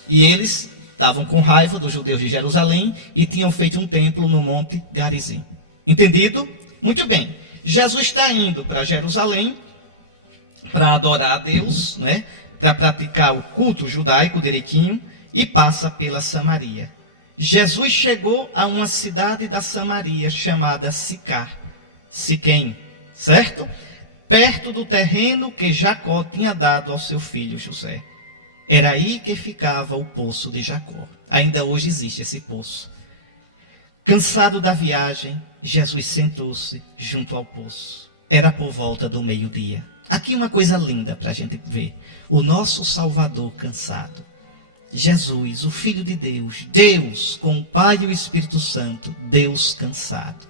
E eles estavam com raiva dos judeus de Jerusalém e tinham feito um templo no Monte Garizim. Entendido? Muito bem. Jesus está indo para Jerusalém para adorar a Deus, né? Para praticar o culto judaico direitinho, e passa pela Samaria. Jesus chegou a uma cidade da Samaria chamada Siquém, certo? Perto do terreno que Jacó tinha dado ao seu filho José. Era aí que ficava o poço de Jacó. Ainda hoje existe esse poço. Cansado da viagem, Jesus sentou-se junto ao poço. Era por volta do meio-dia. Aqui uma coisa linda para a gente ver. O nosso Salvador cansado. Jesus, o Filho de Deus, Deus com o Pai e o Espírito Santo, Deus cansado.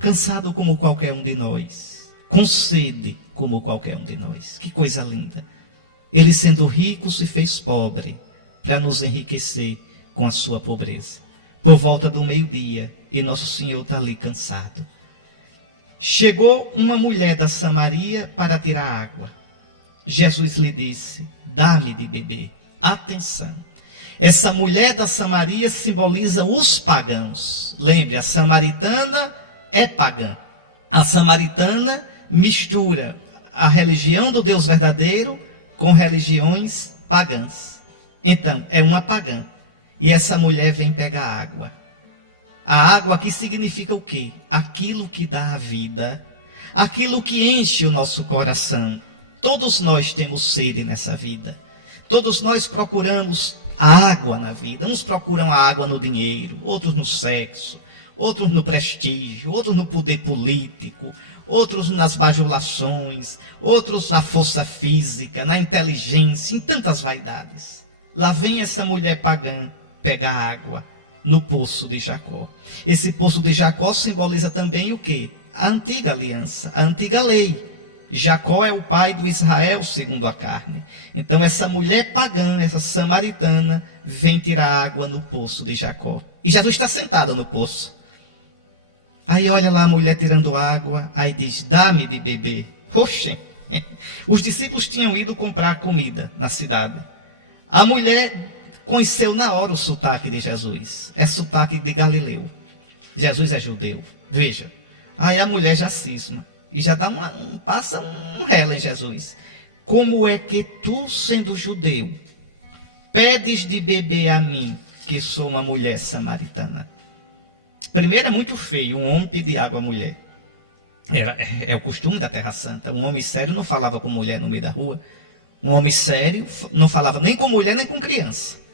Cansado como qualquer um de nós. Com sede como qualquer um de nós. Que coisa linda. Ele, sendo rico, se fez pobre para nos enriquecer com a sua pobreza. Por volta do meio-dia, e nosso Senhor está ali cansado. Chegou uma mulher da Samaria para tirar água. Jesus lhe disse: dá-me de beber. Atenção. Essa mulher da Samaria simboliza os pagãos. Lembre, a samaritana é pagã. A samaritana mistura a religião do Deus verdadeiro com religiões pagãs. Então, é uma pagã. E essa mulher vem pegar água. A água aqui significa o quê? Aquilo que dá a vida. Aquilo que enche o nosso coração. Todos nós temos sede nessa vida. Todos nós procuramos a água na vida. Uns procuram a água no dinheiro, outros no sexo, outros no prestígio, outros no poder político, outros nas bajulações, outros na força física, na inteligência, em tantas vaidades. Lá vem essa mulher pagã pegar água no poço de Jacó. Esse poço de Jacó simboliza também o quê? A antiga aliança, a antiga lei. Jacó é o pai do Israel segundo a carne. Então essa mulher pagã, essa samaritana, vem tirar água no poço de Jacó. E Jesus está sentado no poço. Aí olha lá a mulher tirando água, aí diz: dá-me de beber. Oxe, os discípulos tinham ido comprar comida na cidade. A mulher conheceu na hora o sotaque de Jesus. É sotaque de Galileu. Jesus é judeu. Veja. Aí a mulher já cisma. E já dá passa um rela em Jesus. Como é que tu, sendo judeu, pedes de beber a mim, que sou uma mulher samaritana? Primeiro, é muito feio um homem pedir água à mulher. É o costume da Terra Santa. Um homem sério não falava com mulher no meio da rua. Um homem sério não falava nem com mulher nem com criança.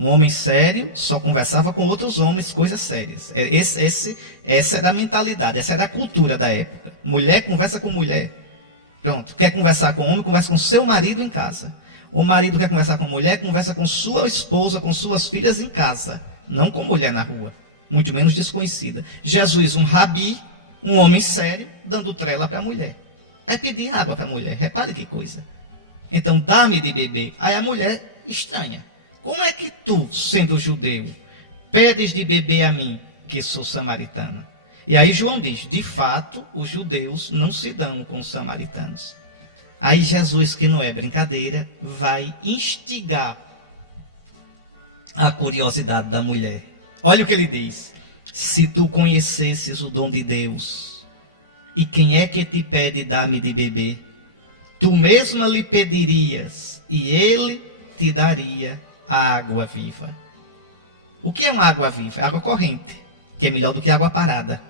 Um homem sério só conversava com outros homens, coisas sérias. Essa era a mentalidade, essa era a cultura da época. Mulher conversa com mulher. Pronto. Quer conversar com homem, conversa com seu marido em casa. O marido quer conversar com mulher, conversa com sua esposa, com suas filhas em casa. Não com mulher na rua. Muito menos desconhecida. Jesus, um rabi, um homem sério, dando trela para a mulher. Aí pedir água para a mulher. Repare que coisa. Então, dá-me de beber. Aí a mulher estranha. Como é que tu, sendo judeu, pedes de beber a mim, porque sou samaritana. E aí João diz, de fato, os judeus não se dão com os samaritanos. Aí Jesus, que não é brincadeira, vai instigar a curiosidade da mulher. Olha o que ele diz. Se tu conhecesses o dom de Deus, e quem é que te pede dar-me de beber, tu mesma lhe pedirias, e ele te daria a água viva. O que é uma água viva? Água corrente, que é melhor do que água parada.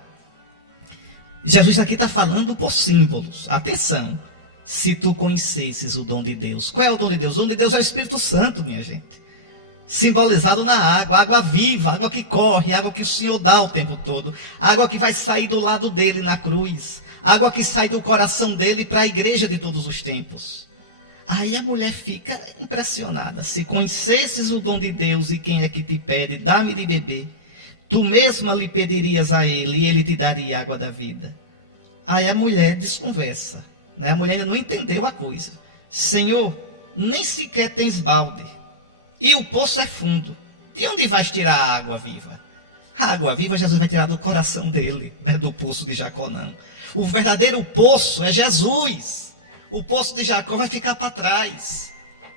Jesus aqui está falando por símbolos. Atenção, se tu conhecesses o dom de Deus. Qual é o dom de Deus? O dom de Deus é o Espírito Santo, minha gente. Simbolizado na água, água viva, água que corre, água que o Senhor dá o tempo todo. Água que vai sair do lado dele na cruz. Água que sai do coração dele para a igreja de todos os tempos. Aí a mulher fica impressionada. Se conhecesses o dom de Deus e quem é que te pede, dá-me de beber. Tu mesma lhe pedirias a ele e ele te daria a água da vida. Aí a mulher desconversa. Né? A mulher ainda não entendeu a coisa. Senhor, nem sequer tens balde. E o poço é fundo. De onde vais tirar a água viva? A água viva Jesus vai tirar do coração dele, não é do poço de Jacó, não. O verdadeiro poço é Jesus. O poço de Jacó vai ficar para trás.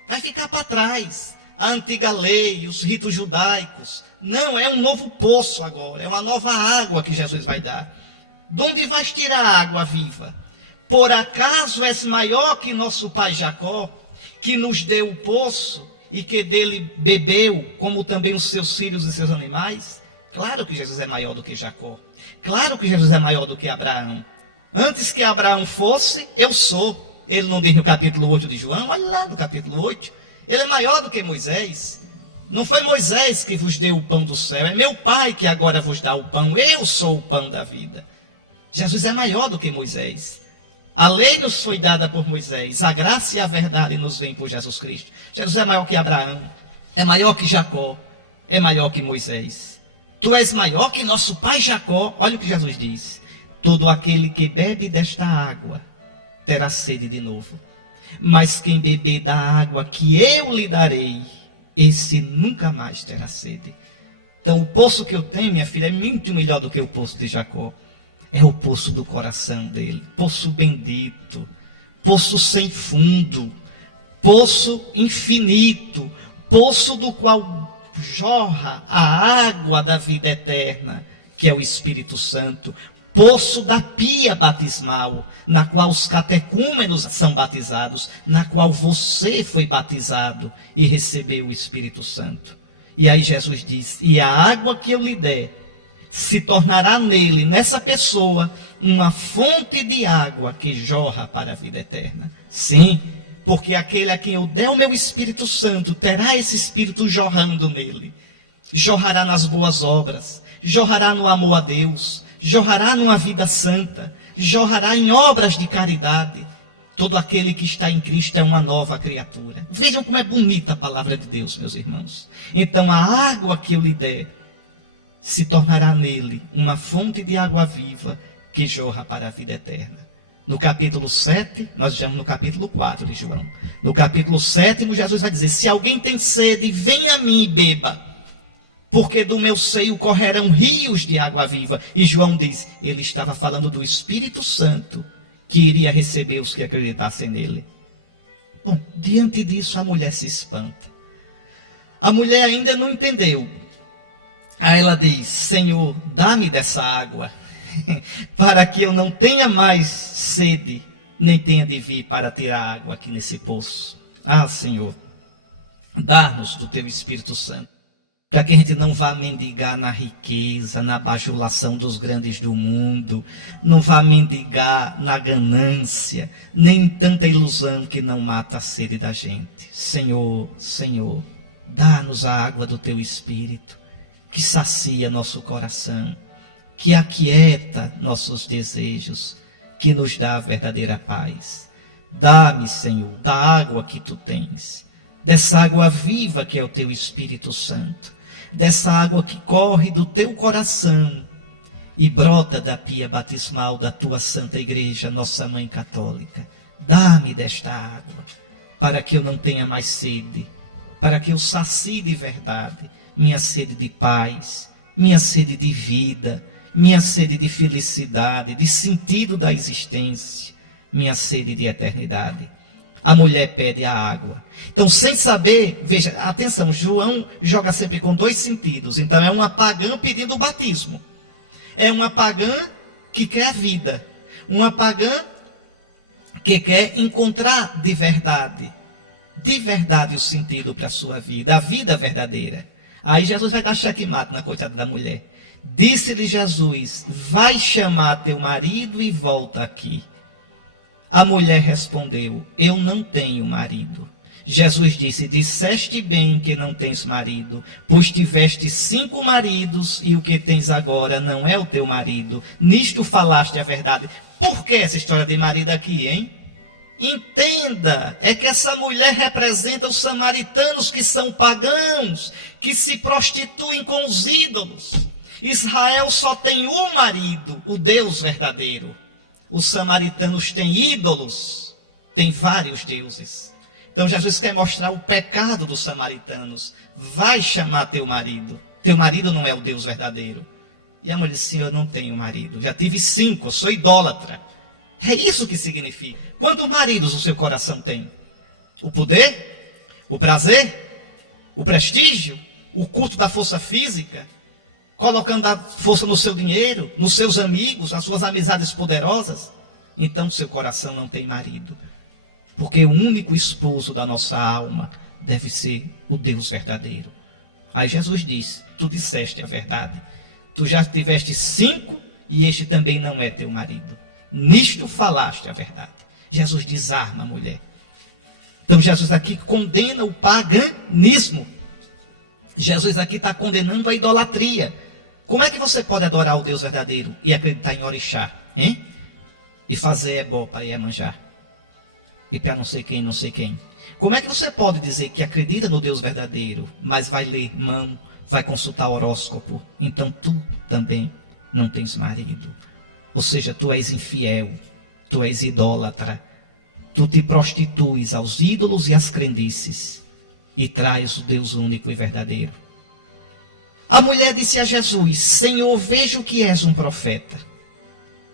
Vai ficar para trás. A antiga lei, os ritos judaicos. Não, é um novo poço agora. É uma nova água que Jesus vai dar. De onde vais tirar a água viva? Por acaso és maior que nosso pai Jacó, que nos deu o poço e que dele bebeu, como também os seus filhos e seus animais? Claro que Jesus é maior do que Jacó. Claro que Jesus é maior do que Abraão. Antes que Abraão fosse, eu sou. Ele não diz no capítulo 8 de João? Olha lá no capítulo 8. Ele é maior do que Moisés. Não foi Moisés que vos deu o pão do céu. É meu Pai que agora vos dá o pão. Eu sou o pão da vida. Jesus é maior do que Moisés. A lei nos foi dada por Moisés. A graça e a verdade nos vêm por Jesus Cristo. Jesus é maior que Abraão. É maior que Jacó. É maior que Moisés. Tu és maior que nosso pai Jacó. Olha o que Jesus diz. Todo aquele que bebe desta água terá sede de novo. Mas quem beber da água que eu lhe darei, esse nunca mais terá sede. Então o poço que eu tenho, minha filha, é muito melhor do que o poço de Jacó. É o poço do coração dele. Poço bendito. Poço sem fundo. Poço infinito. Poço do qual jorra a água da vida eterna, que é o Espírito Santo. Poço da pia batismal, na qual os catecúmenos são batizados, na qual você foi batizado e recebeu o Espírito Santo. E aí Jesus diz, e a água que eu lhe der, se tornará nele, nessa pessoa, uma fonte de água que jorra para a vida eterna. Sim, porque aquele a quem eu der o meu Espírito Santo, terá esse Espírito jorrando nele. Jorrará nas boas obras, jorrará no amor a Deus, jorrará numa vida santa, jorrará em obras de caridade. Todo aquele que está em Cristo é uma nova criatura. Vejam como é bonita a palavra de Deus, meus irmãos. Então a água que eu lhe der, se tornará nele uma fonte de água viva que jorra para a vida eterna. No capítulo 7, nós estamos no capítulo 4 de João. No capítulo 7, Jesus vai dizer, se alguém tem sede, venha a mim e beba, porque do meu seio correrão rios de água viva. E João diz, ele estava falando do Espírito Santo, que iria receber os que acreditassem nele. Bom, diante disso a mulher se espanta. A mulher ainda não entendeu. Aí ela diz, Senhor, dá-me dessa água, para que eu não tenha mais sede, nem tenha de vir para tirar água aqui nesse poço. Ah, Senhor, dá-nos do teu Espírito Santo, para que a gente não vá mendigar na riqueza, na bajulação dos grandes do mundo, não vá mendigar na ganância, nem em tanta ilusão que não mata a sede da gente. Senhor, Senhor, dá-nos a água do teu Espírito, que sacia nosso coração, que aquieta nossos desejos, que nos dá a verdadeira paz. Dá-me, Senhor, da água que tu tens, dessa água viva que é o teu Espírito Santo, dessa água que corre do teu coração e brota da pia batismal da tua Santa Igreja, nossa Mãe Católica. Dá-me desta água, para que eu não tenha mais sede, para que eu sacie de verdade minha sede de paz, minha sede de vida, minha sede de felicidade, de sentido da existência, minha sede de eternidade. A mulher pede a água. Então, sem saber, veja, atenção, João joga sempre com dois sentidos. Então, é uma pagã pedindo o batismo. É uma pagã que quer a vida. Uma pagã que quer encontrar de verdade o sentido para a sua vida, a vida verdadeira. Aí Jesus vai dar checkmate na coitada da mulher. Disse-lhe Jesus, vai chamar teu marido e volta aqui. A mulher respondeu, eu não tenho marido. Jesus disse, disseste bem que não tens marido, pois tiveste 5 maridos e o que tens agora não é o teu marido. Nisto falaste a verdade. Por que essa história de marido aqui, hein? Entenda, é que essa mulher representa os samaritanos que são pagãos, que se prostituem com os ídolos. Israel só tem um marido, o Deus verdadeiro. Os samaritanos têm ídolos, têm vários deuses. Então Jesus quer mostrar o pecado dos samaritanos. Vai chamar teu marido não é o Deus verdadeiro. E a mulher disse, eu não tenho marido, já tive 5, eu sou idólatra. É isso que significa. Quantos maridos o seu coração tem? O poder? O prazer? O prestígio? O culto da força física? Colocando a força no seu dinheiro, nos seus amigos, nas suas amizades poderosas? Então seu coração não tem marido. Porque o único esposo da nossa alma deve ser o Deus verdadeiro. Aí Jesus diz, tu disseste a verdade. Tu já tiveste 5 e este também não é teu marido. Nisto falaste a verdade. Jesus desarma a mulher. Então Jesus aqui condena o paganismo. Jesus aqui está condenando a idolatria. Como é que você pode adorar o Deus verdadeiro e acreditar em orixá? Hein? E fazer ebó para Iemanjá? E para não sei quem. Como é que você pode dizer que acredita no Deus verdadeiro, mas vai ler mão, vai consultar horóscopo? Então tu também não tens marido. Ou seja, tu és infiel, tu és idólatra, tu te prostituis aos ídolos e às crendices e traz o Deus único e verdadeiro. A mulher disse a Jesus, Senhor, vejo que és um profeta.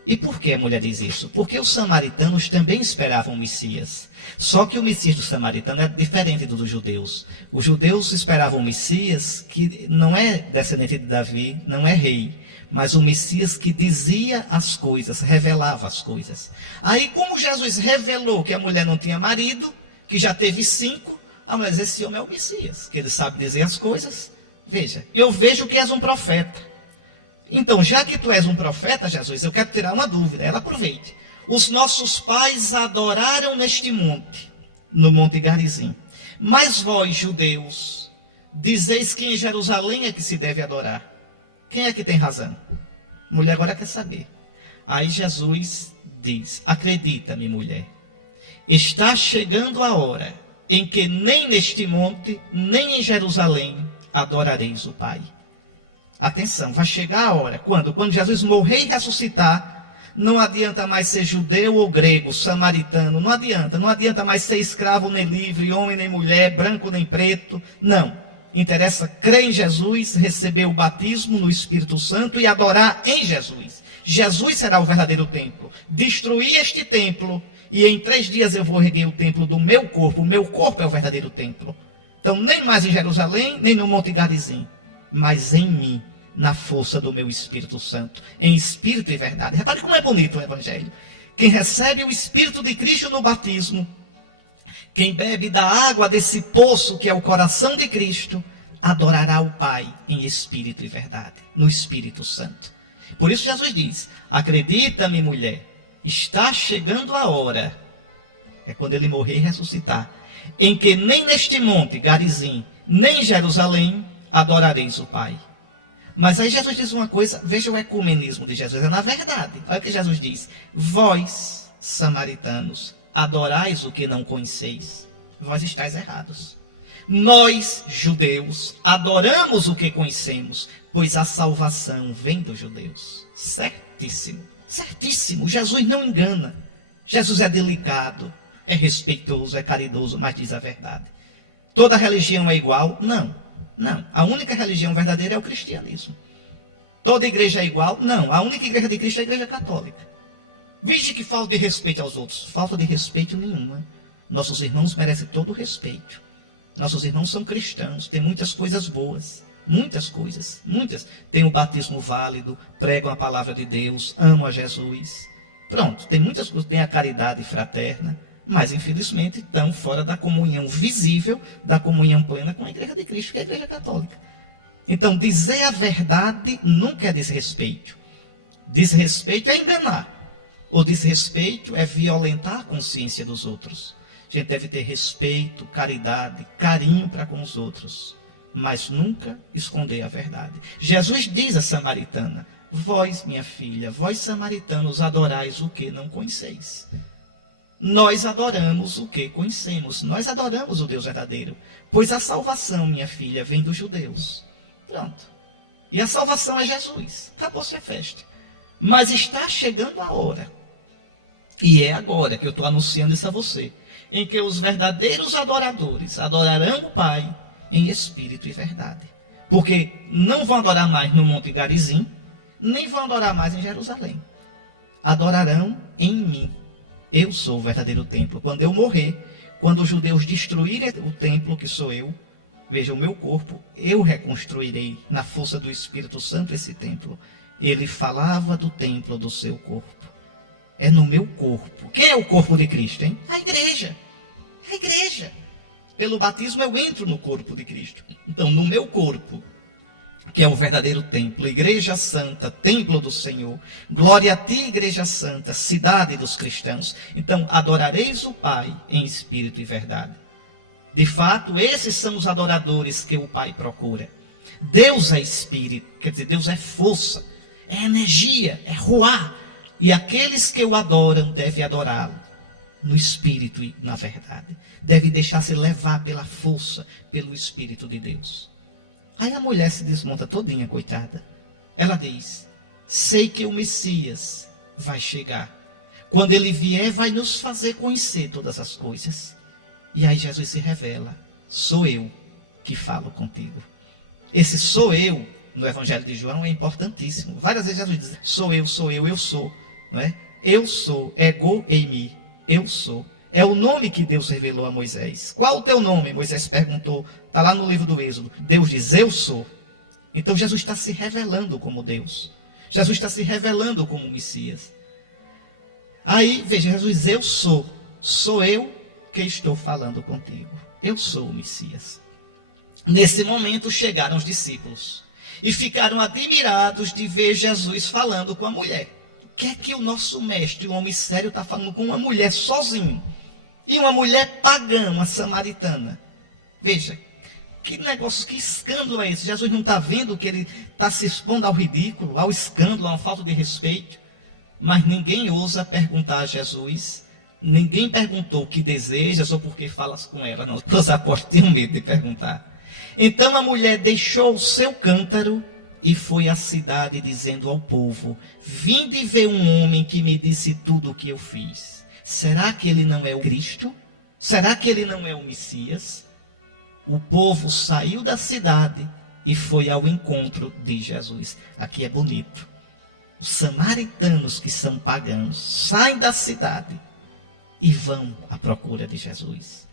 E por que a mulher diz isso? Porque os samaritanos também esperavam o Messias. Só que o Messias do samaritano é diferente do dos judeus. Os judeus esperavam o Messias que não é descendente de Davi, não é rei, mas o Messias que dizia as coisas, revelava as coisas. Aí, como Jesus revelou que a mulher não tinha marido, que já teve 5, a mulher diz, esse homem é o Messias, que ele sabe dizer as coisas. Veja, eu vejo que és um profeta. Então, já que tu és um profeta, Jesus, eu quero tirar uma dúvida, ela aproveite. Os nossos pais adoraram neste monte, no Monte Garizim. Mas vós, judeus, dizeis que em Jerusalém é que se deve adorar. Quem é que tem razão? A mulher agora quer saber. Aí Jesus diz, acredita-me, mulher, está chegando a hora em que nem neste monte, nem em Jerusalém adorareis o Pai. Atenção, vai chegar a hora. Quando? Quando Jesus morrer e ressuscitar, não adianta mais ser judeu ou grego, samaritano, não adianta mais ser escravo nem livre, homem nem mulher, branco nem preto, não. Interessa crer em Jesus, receber o batismo no Espírito Santo e adorar em Jesus. Jesus será o verdadeiro templo. Destruir este templo e em 3 dias eu vou erguer o templo do meu corpo. O meu corpo é o verdadeiro templo. Então nem mais em Jerusalém, nem no Monte Garizim, mas em mim, na força do meu Espírito Santo, em espírito e verdade. Repare como é bonito o Evangelho. Quem recebe o Espírito de Cristo no batismo, quem bebe da água desse poço que é o coração de Cristo, adorará o Pai em espírito e verdade, no Espírito Santo. Por isso Jesus diz, acredita-me, mulher, está chegando a hora, é quando ele morrer e ressuscitar, em que nem neste monte, Garizim, nem em Jerusalém, adorareis o Pai. Mas aí Jesus diz uma coisa, veja o ecumenismo de Jesus, é na verdade. Olha o que Jesus diz, vós, samaritanos, adorais o que não conheceis, vós estáis errados. Nós, judeus, adoramos o que conhecemos, pois a salvação vem dos judeus. Certíssimo, certíssimo, Jesus não engana. Jesus é delicado, é respeitoso, é caridoso, mas diz a verdade. Toda religião é igual? Não. Não, a única religião verdadeira é o cristianismo. Toda igreja é igual? Não, a única igreja de Cristo é a igreja católica. Vige que falta de respeito aos outros. Falta de respeito nenhuma. Nossos irmãos merecem todo o respeito. Nossos irmãos são cristãos, tem muitas coisas boas. Muitas coisas, muitas. Tem o batismo válido, pregam a palavra de Deus, amam a Jesus. Pronto, tem muitas coisas, tem a caridade fraterna, mas infelizmente estão fora da comunhão visível, da comunhão plena com a igreja de Cristo, que é a igreja católica. Então, dizer a verdade nunca é desrespeito. Desrespeito é enganar. O desrespeito é violentar a consciência dos outros. A gente deve ter respeito, caridade, carinho para com os outros, mas nunca esconder a verdade. Jesus diz à samaritana: vós, minha filha, vós samaritanos, adorais o que não conheceis. Nós adoramos o que conhecemos. Nós adoramos o Deus verdadeiro. Pois a salvação, minha filha, vem dos judeus. Pronto. E a salvação é Jesus. Acabou-se a festa. Mas está chegando a hora. E é agora que eu estou anunciando isso a você. Em que os verdadeiros adoradores adorarão o Pai em espírito e verdade. Porque não vão adorar mais no Monte Garizim, nem vão adorar mais em Jerusalém. Adorarão em mim. Eu sou o verdadeiro templo. Quando eu morrer, quando os judeus destruírem o templo que sou eu, veja, o meu corpo, eu reconstruirei na força do Espírito Santo esse templo. Ele falava do templo do seu corpo. É no meu corpo. Quem é o corpo de Cristo, hein? A igreja. A igreja. Pelo batismo eu entro no corpo de Cristo. Então, no meu corpo, que é o verdadeiro templo, igreja santa, templo do Senhor, glória a ti, igreja santa, cidade dos cristãos. Então, adorareis o Pai em espírito e verdade. De fato, esses são os adoradores que o Pai procura. Deus é espírito, quer dizer, Deus é força, é energia, é ruá. E aqueles que o adoram devem adorá-lo no espírito e na verdade. Deve deixar-se levar pela força, pelo Espírito de Deus. Aí a mulher se desmonta todinha, coitada. Ela diz: sei que o Messias vai chegar. Quando ele vier, vai nos fazer conhecer todas as coisas. E aí Jesus se revela: sou eu que falo contigo. Esse sou eu, no Evangelho de João, é importantíssimo. Várias vezes Jesus diz: sou eu, eu sou. Não é? Eu sou, ego eimi, eu sou. É o nome que Deus revelou a Moisés. Qual o teu nome? Moisés perguntou. Está lá no livro do Êxodo. Deus diz: eu sou. Então Jesus está se revelando como Deus. Jesus está se revelando como Messias. Aí, veja, Jesus diz: eu sou. Sou eu que estou falando contigo. Eu sou o Messias. Nesse momento chegaram os discípulos. E ficaram admirados de ver Jesus falando com a mulher. O que é que o nosso mestre, um homem sério, está falando com uma mulher sozinho? E uma mulher pagã, uma samaritana. Veja, que negócio, que escândalo é esse? Jesus não está vendo que ele está se expondo ao ridículo, ao escândalo, a uma falta de respeito? Mas ninguém ousa perguntar a Jesus. Ninguém perguntou o que desejas ou por que falas com ela. Não, os apóstolos tinham medo de perguntar. Então a mulher deixou o seu cântaro e foi à cidade dizendo ao povo: vinde ver um homem que me disse tudo o que eu fiz. Será que ele não é o Cristo? Será que ele não é o Messias? O povo saiu da cidade e foi ao encontro de Jesus. Aqui é bonito. Os samaritanos, que são pagãos, saem da cidade e vão à procura de Jesus.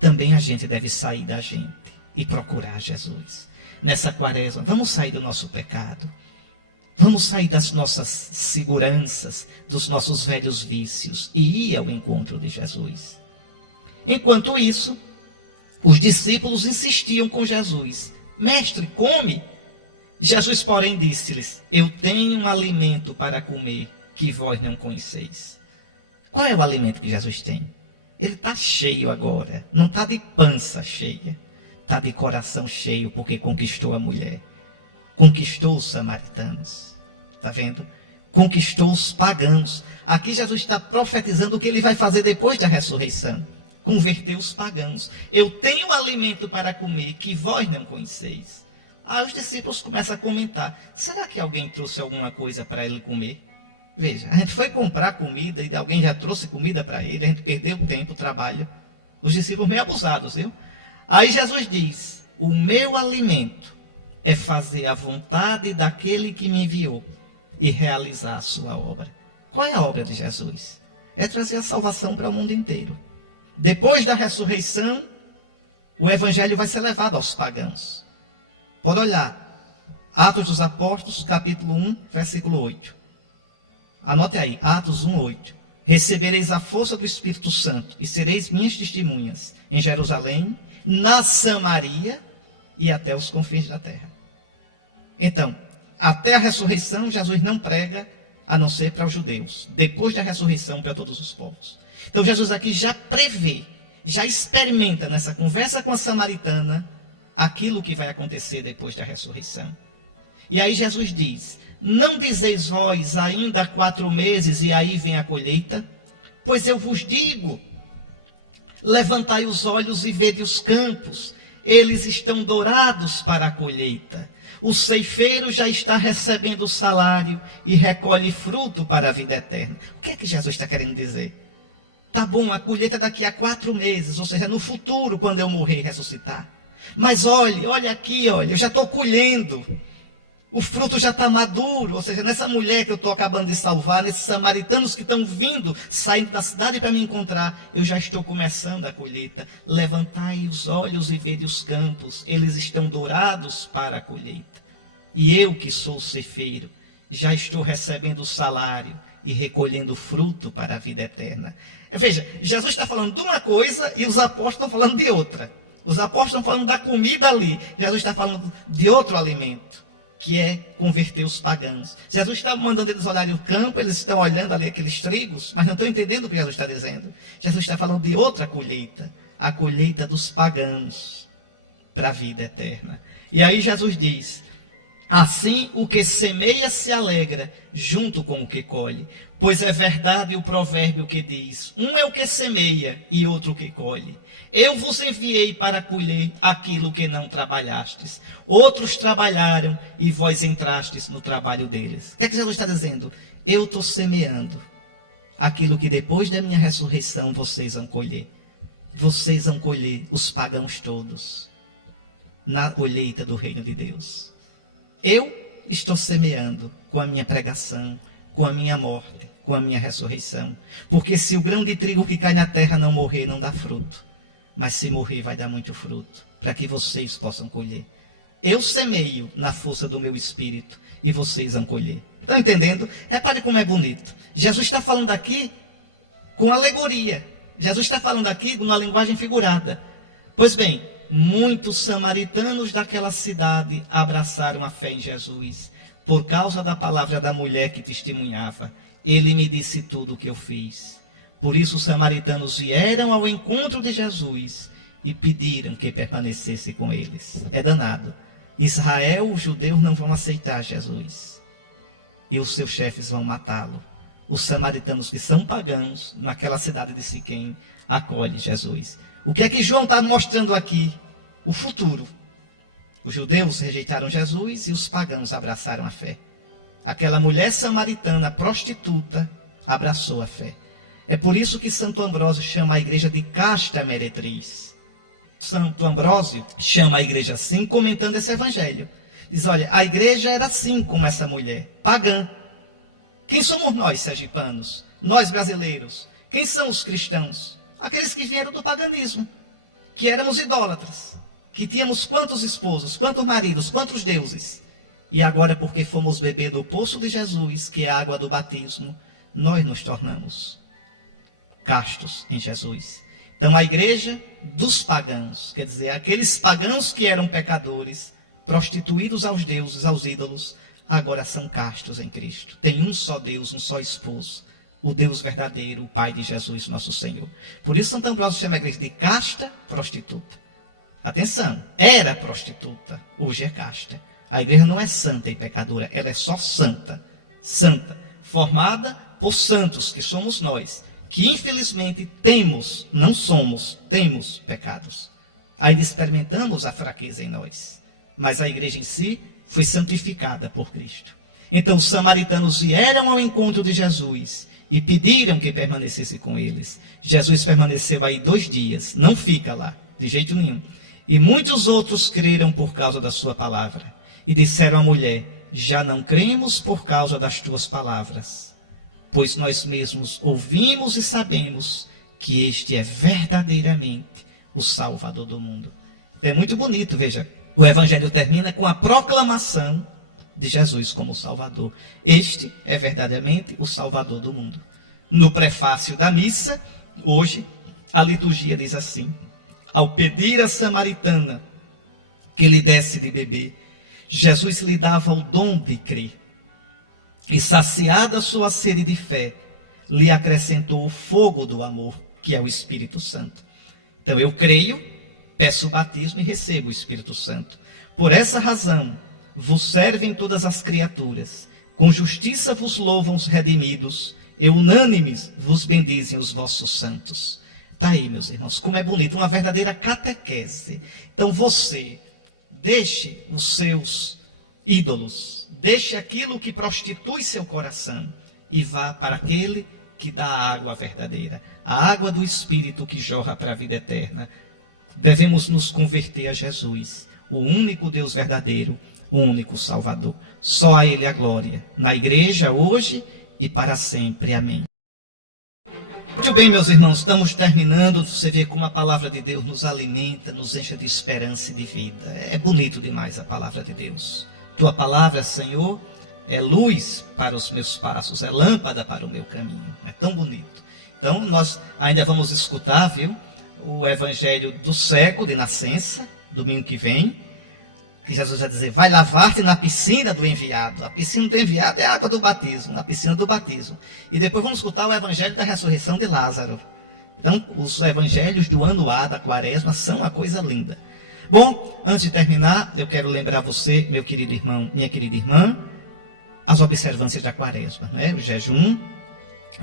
Também a gente deve sair da gente e procurar Jesus. Nessa quaresma, vamos sair do nosso pecado. Vamos sair das nossas seguranças, dos nossos velhos vícios e ir ao encontro de Jesus. Enquanto isso, os discípulos insistiam com Jesus: mestre, come. Jesus, porém, disse-lhes: eu tenho um alimento para comer que vós não conheceis. Qual é o alimento que Jesus tem? Ele está cheio agora, não está de pança cheia. Está de coração cheio porque conquistou a mulher. Conquistou os samaritanos. Está vendo? Conquistou os pagãos. Aqui Jesus está profetizando o que ele vai fazer depois da ressurreição. Converter os pagãos. Eu tenho alimento para comer que vós não conheceis. Aí os discípulos começam a comentar: será que alguém trouxe alguma coisa para ele comer? Veja, a gente foi comprar comida e alguém já trouxe comida para ele. A gente perdeu o tempo, o trabalho. Os discípulos meio abusados, viu? Aí Jesus diz: o meu alimento é fazer a vontade daquele que me enviou e realizar a sua obra. Qual é a obra de Jesus? É trazer a salvação para o mundo inteiro. Depois da ressurreição, o evangelho vai ser levado aos pagãos. Pode olhar, Atos dos Apóstolos, capítulo 1, versículo 8. Anote aí, Atos 1, 8. Recebereis a força do Espírito Santo e sereis minhas testemunhas em Jerusalém, na Samaria e até os confins da terra. Então, até a ressurreição, Jesus não prega a não ser para os judeus. Depois da ressurreição, para todos os povos. Então, Jesus aqui já prevê, já experimenta nessa conversa com a samaritana aquilo que vai acontecer depois da ressurreição. E aí Jesus diz: não dizeis vós ainda 4 meses e aí vem a colheita? Pois eu vos digo, levantai os olhos e vede os campos, eles estão dourados para a colheita. O ceifeiro já está recebendo o salário e recolhe fruto para a vida eterna. O que é que Jesus está querendo dizer? Tá bom, a colheita daqui a 4 meses, ou seja, no futuro, quando eu morrer e ressuscitar. Mas olha aqui, eu já estou colhendo. O fruto já está maduro, ou seja, nessa mulher que eu estou acabando de salvar, nesses samaritanos que estão vindo, saindo da cidade para me encontrar, eu já estou começando a colheita. Levantai os olhos e vede os campos, eles estão dourados para a colheita. E eu que sou o ceifeiro, já estou recebendo o salário e recolhendo fruto para a vida eterna. Veja, Jesus está falando de uma coisa e os apóstolos estão falando de outra. Os apóstolos estão falando da comida ali, Jesus está falando de outro alimento, que é converter os pagãos. Jesus está mandando eles olharem o campo, eles estão olhando ali aqueles trigos, mas não estão entendendo o que Jesus está dizendo. Jesus está falando de outra colheita, a colheita dos pagãos para a vida eterna. E aí Jesus diz: assim o que semeia se alegra junto com o que colhe, pois é verdade o provérbio que diz: um é o que semeia e outro o que colhe. Eu vos enviei para colher aquilo que não trabalhastes. Outros trabalharam e vós entrastes no trabalho deles. O que é que Jesus está dizendo? Eu estou semeando aquilo que depois da minha ressurreição vocês vão colher. Vocês vão colher, os pagãos todos, na colheita do reino de Deus. Eu estou semeando com a minha pregação, com a minha morte, com a minha ressurreição. Porque se o grão de trigo que cai na terra não morrer, não dá fruto. Mas se morrer, vai dar muito fruto, para que vocês possam colher. Eu semeio na força do meu espírito e vocês vão colher. Estão entendendo? Repare como é bonito. Jesus está falando aqui com alegoria. Jesus está falando aqui numa linguagem figurada. Pois bem, muitos samaritanos daquela cidade abraçaram a fé em Jesus, por causa da palavra da mulher que testemunhava. Ele me disse tudo o que eu fiz. Por isso os samaritanos vieram ao encontro de Jesus e pediram que permanecesse com eles. É danado. Israel, os judeus não vão aceitar Jesus. E os seus chefes vão matá-lo. Os samaritanos, que são pagãos, naquela cidade de Siquém, acolhem Jesus. O que é que João está mostrando aqui? O futuro. Os judeus rejeitaram Jesus e os pagãos abraçaram a fé. Aquela mulher samaritana, prostituta, abraçou a fé. É por isso que Santo Ambrósio chama a igreja de casta meretriz. Santo Ambrósio chama a igreja assim, comentando esse evangelho. Diz, olha, a igreja era assim como essa mulher, pagã. Quem somos nós, sergipanos? Nós, brasileiros? Quem são os cristãos? Aqueles que vieram do paganismo, que éramos idólatras, que tínhamos quantos esposos, quantos maridos, quantos deuses. E agora, porque fomos beber do poço de Jesus, que é a água do batismo, nós nos tornamos castos em Jesus. Então a igreja dos pagãos, quer dizer, aqueles pagãos que eram pecadores, prostituídos aos deuses, aos ídolos, agora são castos em Cristo. Tem um só Deus, um só esposo, o Deus verdadeiro, o Pai de Jesus, nosso Senhor. Por isso Santo Ambrósio chama a igreja de casta prostituta. Atenção, era prostituta, hoje é casta. A igreja não é santa e pecadora, ela é só santa. Santa, formada por santos, que somos nós, que infelizmente temos, não somos, temos pecados. Ainda experimentamos a fraqueza em nós. Mas a igreja em si foi santificada por Cristo. Então os samaritanos vieram ao encontro de Jesus e pediram que permanecesse com eles. Jesus permaneceu aí 2 dias, não fica lá, de jeito nenhum. E muitos outros creram por causa da sua palavra. E disseram à mulher: já não cremos por causa das tuas palavras, pois nós mesmos ouvimos e sabemos que este é verdadeiramente o Salvador do mundo. É muito bonito, veja. O Evangelho termina com a proclamação de Jesus como Salvador. Este é verdadeiramente o Salvador do mundo. No prefácio da missa, hoje, a liturgia diz assim: ao pedir à samaritana que lhe desse de beber, Jesus lhe dava o dom de crer. E saciada a sua sede de fé, lhe acrescentou o fogo do amor, que é o Espírito Santo. Então eu creio, peço o batismo e recebo o Espírito Santo. Por essa razão, vos servem todas as criaturas, com justiça vos louvam os redimidos, e unânimes vos bendizem os vossos santos. Está aí, meus irmãos, como é bonito, uma verdadeira catequese. Então você, deixe os seus ídolos, deixe aquilo que prostitui seu coração e vá para aquele que dá a água verdadeira, a água do Espírito que jorra para a vida eterna. Devemos nos converter a Jesus, o único Deus verdadeiro, o único Salvador. Só a Ele a glória, na igreja hoje e para sempre. Amém. Muito bem, meus irmãos, estamos terminando. Você vê como a palavra de Deus nos alimenta, nos enche de esperança e de vida. É bonito demais a palavra de Deus. Tua palavra, Senhor, é luz para os meus passos, é lâmpada para o meu caminho. É tão bonito. Então, nós ainda vamos escutar, viu, o Evangelho do cego de nascença, domingo que vem, que Jesus vai dizer: vai lavar-te na piscina do enviado. A piscina do enviado é a água do batismo, a piscina do batismo. E depois vamos escutar o Evangelho da ressurreição de Lázaro. Então, os evangelhos do ano A da Quaresma são uma coisa linda. Bom, antes de terminar, eu quero lembrar você, meu querido irmão, minha querida irmã, as observâncias da Quaresma, né? O jejum,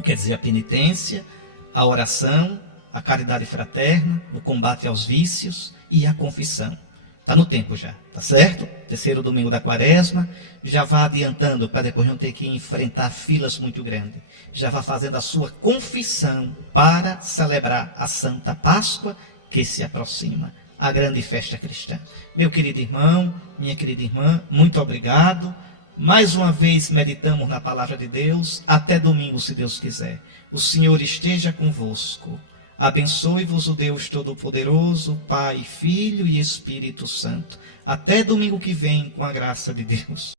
quer dizer, a penitência, a oração, a caridade fraterna, o combate aos vícios e a confissão. Está no tempo já, tá certo? Terceiro domingo da Quaresma, já vá adiantando para depois não ter que enfrentar filas muito grandes. Já vá fazendo a sua confissão para celebrar a Santa Páscoa que se aproxima, a grande festa cristã. Meu querido irmão, minha querida irmã, muito obrigado. Mais uma vez meditamos na palavra de Deus. Até domingo, se Deus quiser. O Senhor esteja convosco. Abençoe-vos o Deus Todo-Poderoso, Pai, Filho e Espírito Santo. Até domingo que vem, com a graça de Deus.